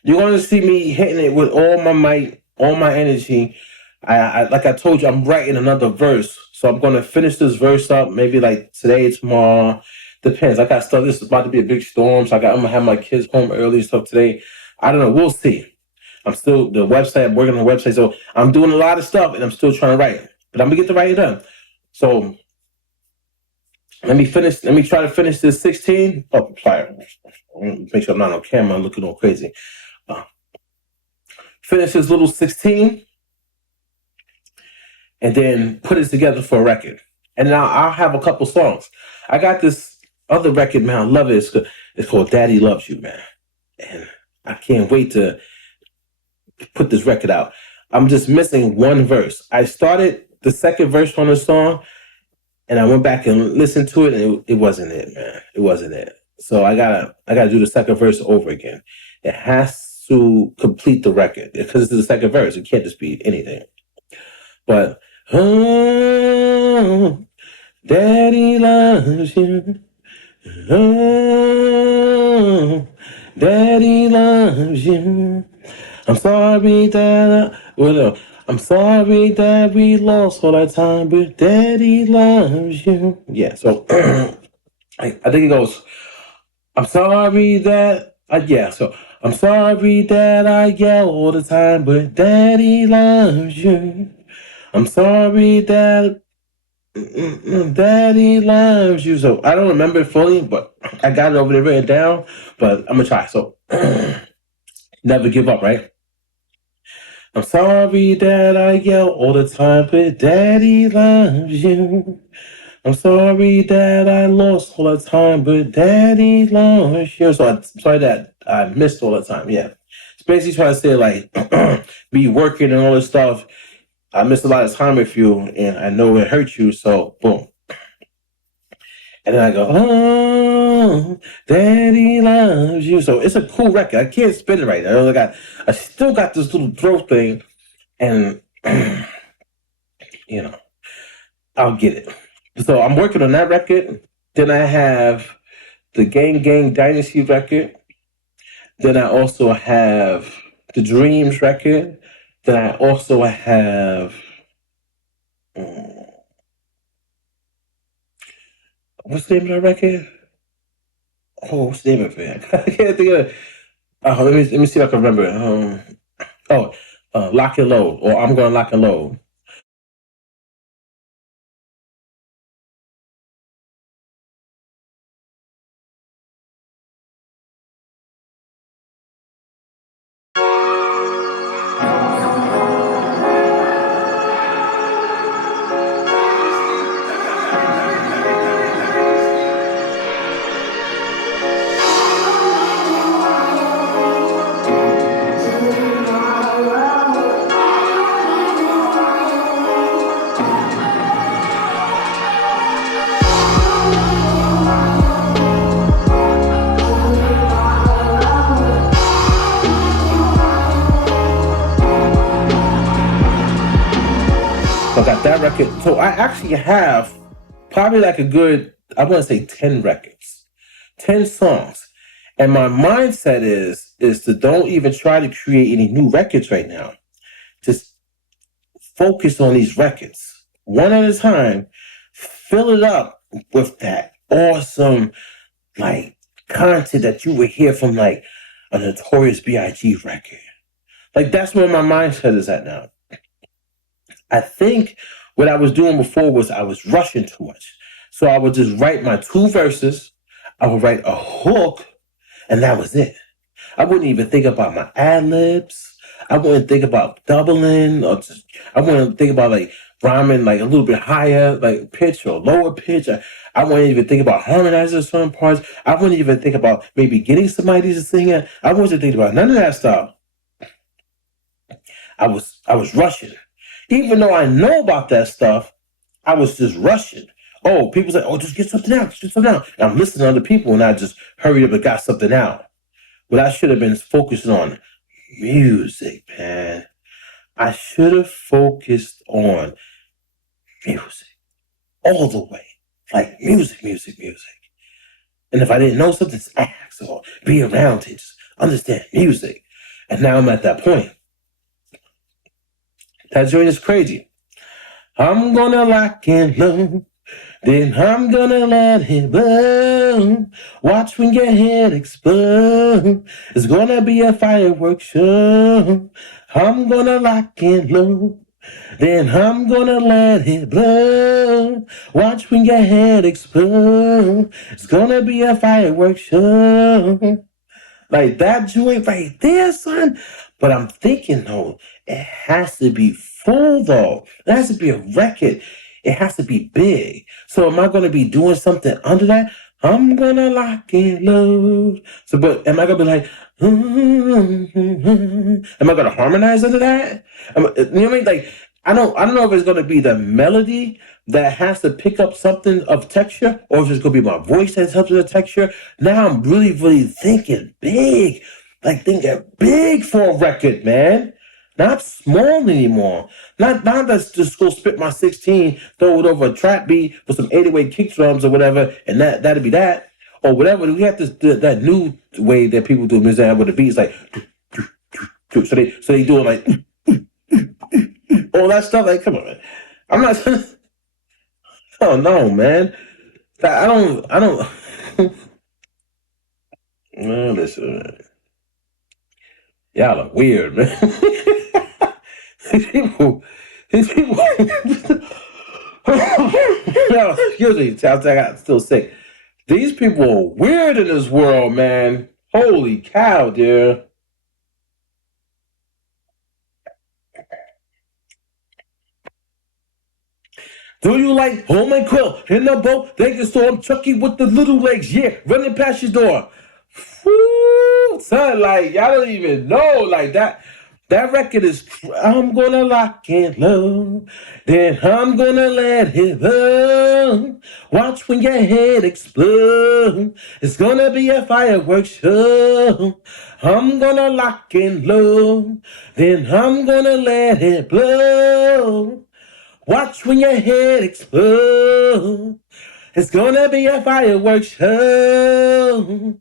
you're going to see me hitting it with all my might, all my energy. Like I told you, I'm writing another verse. So I'm going to finish this verse up maybe like today, tomorrow. Depends. I got stuff. This is about to be a big storm. So I'm going to have my kids home early and stuff today. I don't know. We'll see. I'm working on the website. So I'm doing a lot of stuff and I'm still trying to write. But I'm going to get the writing done. So let me try to finish this 16. Oh, sorry. Make sure I'm not on camera. I'm looking all crazy. Finish this little 16. And then put it together for a record. And now I'll have a couple songs. I got this other record, man. I love it. It's called Daddy Loves You, man. And I can't wait to put this record out. I'm just missing one verse. I started the second verse on the song, and I went back and listened to it, and it wasn't it, man. It wasn't it. So I gotta do the second verse over again. It has to complete the record because it's the second verse. It can't just be anything. But oh, Daddy loves you. Oh, Daddy loves you. I'm sorry that I'm sorry that we lost all that time, but Daddy loves you. Yeah, so I think it goes, I'm sorry that so I'm sorry that I yell all the time, but Daddy loves you. I'm sorry that Daddy loves you. So I don't remember it fully, but I got it over there written down. But I'm gonna try. So never give up, right? I'm sorry that I yell all the time, but Daddy loves you. I'm sorry that I lost all the time, but Daddy loves you. So I'm sorry that I missed all the time. Yeah. It's basically trying to say like be working and all this stuff. I missed a lot of time with you, and I know it hurt you, so boom. And then I go, oh, Daddy loves you. So it's a cool record. I can't spit it right now. I still got this little throat thing, and I'll get it. So I'm working on that record. Then I have the Gang Dynasty record. Then I also have the Dreams record. Then I also have what's the name of that record? Oh, what's the name of it? I can't think of it. Let me see if I can remember it. Lock and Load, or I'm Gonna Lock and Load. So I actually have probably like a good, I want to say 10 records, 10 songs. And my mindset is to don't even try to create any new records right now. Just focus on these records one at a time, fill it up with that awesome like content that you would hear from like a Notorious B.I.G. record. Like that's where my mindset is at now. I think what I was doing before was I was rushing too much. So I would just write my two verses, I would write a hook, and that was it. I wouldn't even think about my ad libs. I wouldn't think about doubling or just, I wouldn't think about like rhyming like a little bit higher, like pitch or lower pitch. I wouldn't even think about harmonizing certain parts. I wouldn't even think about maybe getting somebody to sing it. I wasn't thinking about none of that stuff. I was rushing. Even though I know about that stuff, I was just rushing. Oh, people say, oh, just get something out, just get something out. And I'm listening to other people and I just hurried up and got something out. But I should have been focusing on music, man. I should have focused on music all the way. Like music, music, music. And if I didn't know something, just ask or be around it. Just understand music. And now I'm at that point. That joint is crazy. I'm gonna lock and load. Then I'm gonna let it blow. Watch when your head explode. It's gonna be a fireworks show. I'm gonna lock and load. Then I'm gonna let it blow. Watch when your head explode. It's gonna be a fireworks show. Like that joint right there, son. But I'm thinking though, it has to be full though. It has to be a record. It has to be big. So am I gonna be doing something under that? I'm gonna lock and load. So, but am I gonna be like, am I gonna harmonize under that? You know what I mean? Like, I don't know if it's gonna be the melody that has to pick up something of texture, or if it's gonna be my voice that helps with the texture. Now I'm really, really thinking big, like thinking big for a record, man. Not small anymore. Not let's just go spit my 16, throw it over a trap beat with some 808 kick drums or whatever, and that'll be that. Or whatever. We have this that new way that people do music with the beats like so they do it like all that stuff. Like, come on, man. I'm not oh no, man. I don't no, listen, man. Y'all are weird, man. these people these people no, excuse me, I got still sick. These people are weird in this world, man. Holy cow, dude. Do you like home and quill in the boat? They can storm Chucky with the little legs, yeah, running past your door. Woo, son, like y'all don't even know, like that. That record is. I'm gonna lock and load, then I'm gonna let it blow. Watch when your head explode. It's gonna be a fireworks show. I'm gonna lock and load, then I'm gonna let it blow. Watch when your head explode. It's gonna be a fireworks show.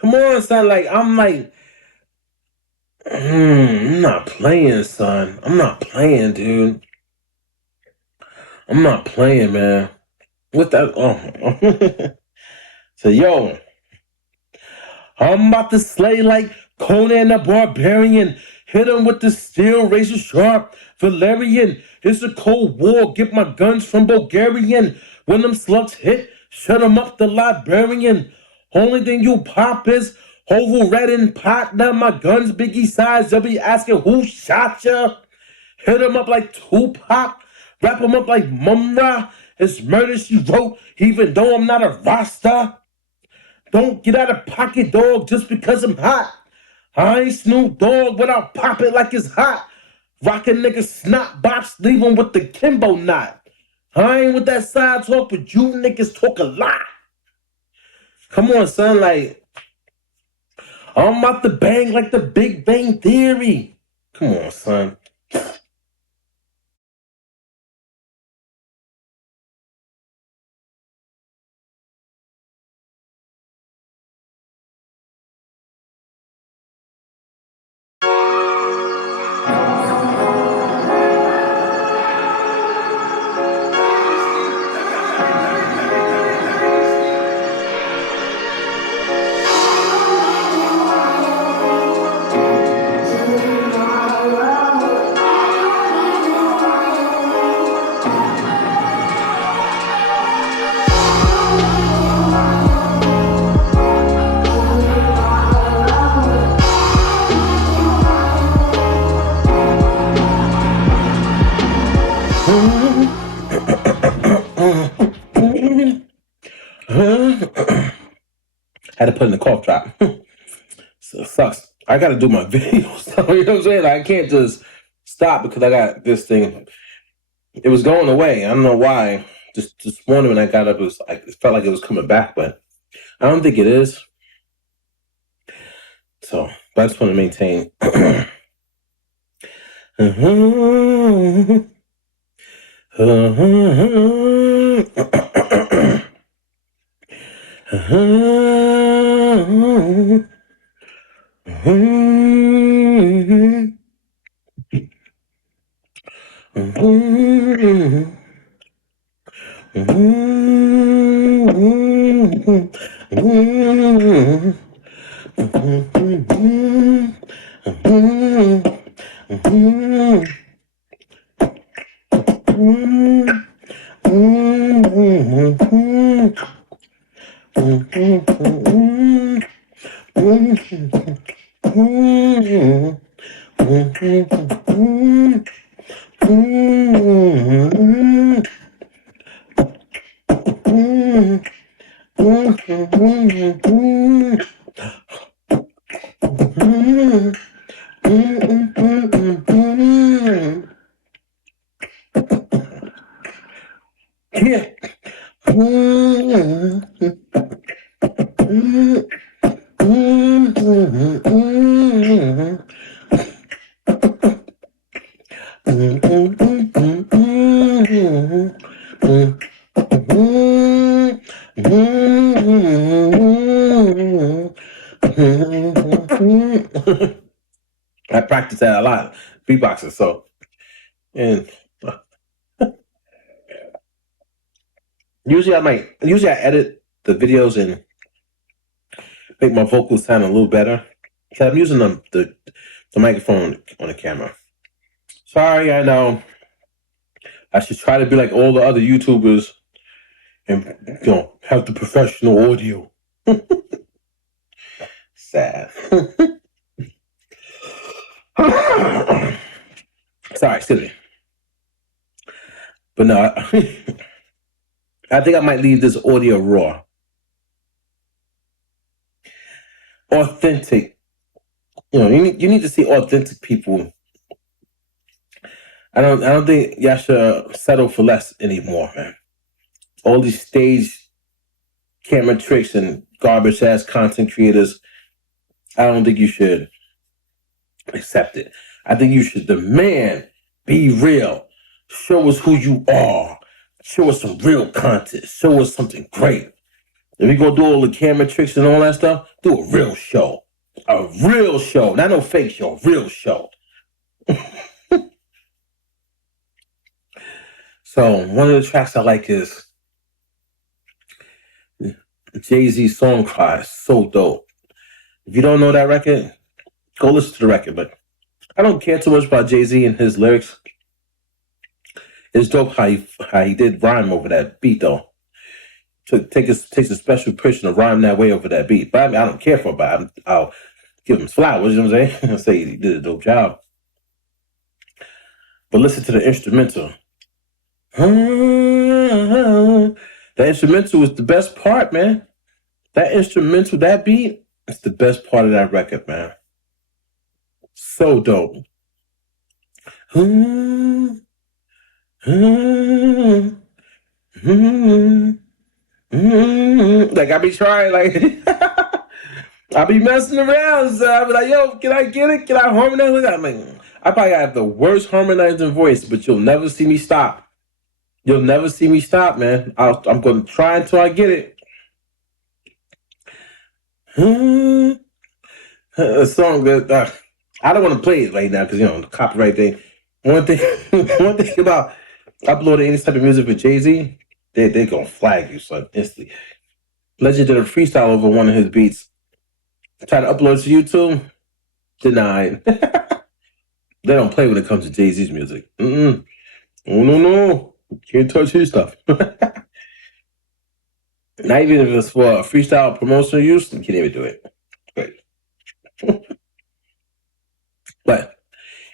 Come on, son. Like, I'm like, I'm not playing, son. I'm not playing, dude. I'm not playing, man. What that? Oh. So, yo, I'm about to slay like Conan the Barbarian. Hit him with the steel razor sharp Valerian. It's a cold war. Get my guns from Bulgarian. When them slugs hit, shut 'em up the librarian. Only thing you pop is Hovel Red and partner. My guns biggie size. They'll be asking who shot ya. Hit 'em up like Tupac. Wrap 'em up like Mumra. It's murder she wrote, even though I'm not a Rasta. Don't get out of pocket, dog, just because I'm hot. I ain't Snoop Dogg, but I'll pop it like it's hot. Rock a nigga snot box, leave him with the Kimbo knot. I ain't with that side talk, but you niggas talk a lot. Come on, son, like, I'm about to bang like the Big Bang Theory. Come on, son. Had to put in the cough drop. So it sucks. I got to do my videos. You know what I'm saying? I can't just stop because I got this thing. It was going away. I don't know why. Just this morning when I got up, it felt like it was coming back, but I don't think it is. So, but I just want to maintain. Yeah. I practice that a lot, beatboxing. So, and usually I edit the videos and make my vocals sound a little better. Cause I'm using the microphone on the camera. Sorry, I know. I should try to be like all the other YouTubers and have the professional audio. Sad. Sorry, excuse me. But no, I think I might leave this audio raw. Authentic. You need to see authentic people. I don't think y'all should settle for less anymore, man. All these stage camera tricks and garbage ass content creators, I don't think you should accept it. I think you should demand, be real, show us who you are, show us some real content, show us something great. If you go do all the camera tricks and all that stuff, do a real show. A real show, not no fake show, a real show. So one of the tracks I like is Jay-Z's Song Cry. So dope. If you don't know that record, go listen to the record. But I don't care too much about Jay-Z and his lyrics. It's dope how he did rhyme over that beat though. Takes a special person to rhyme that way over that beat. But I mean, I don't care for it, but I'll give him flowers, you know what I'm saying? I'll say he did a dope job. But listen to the instrumental. The instrumental is the best part, man. That instrumental, that beat, it's the best part of that record, man. So dope. Like I be trying, like I be messing around. So I be like, yo, can I get it? Can I harmonize with that? Man, I probably have the worst harmonizing voice, but you'll never see me stop. You'll never see me stop, man. I'm going to try until I get it. A song that I don't want to play it right now because the copyright thing. One thing about uploading any type of music with Jay-Z, they gonna flag you, son, instantly. Legend did a freestyle over one of his beats. Try to upload to YouTube, denied. They don't play when it comes to Jay-Z's music. Oh no. Can't touch his stuff. Not even if it's for freestyle promotional use, you can't even do it. Great. But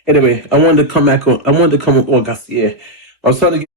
anyway, I wanted to come back on. I was trying to get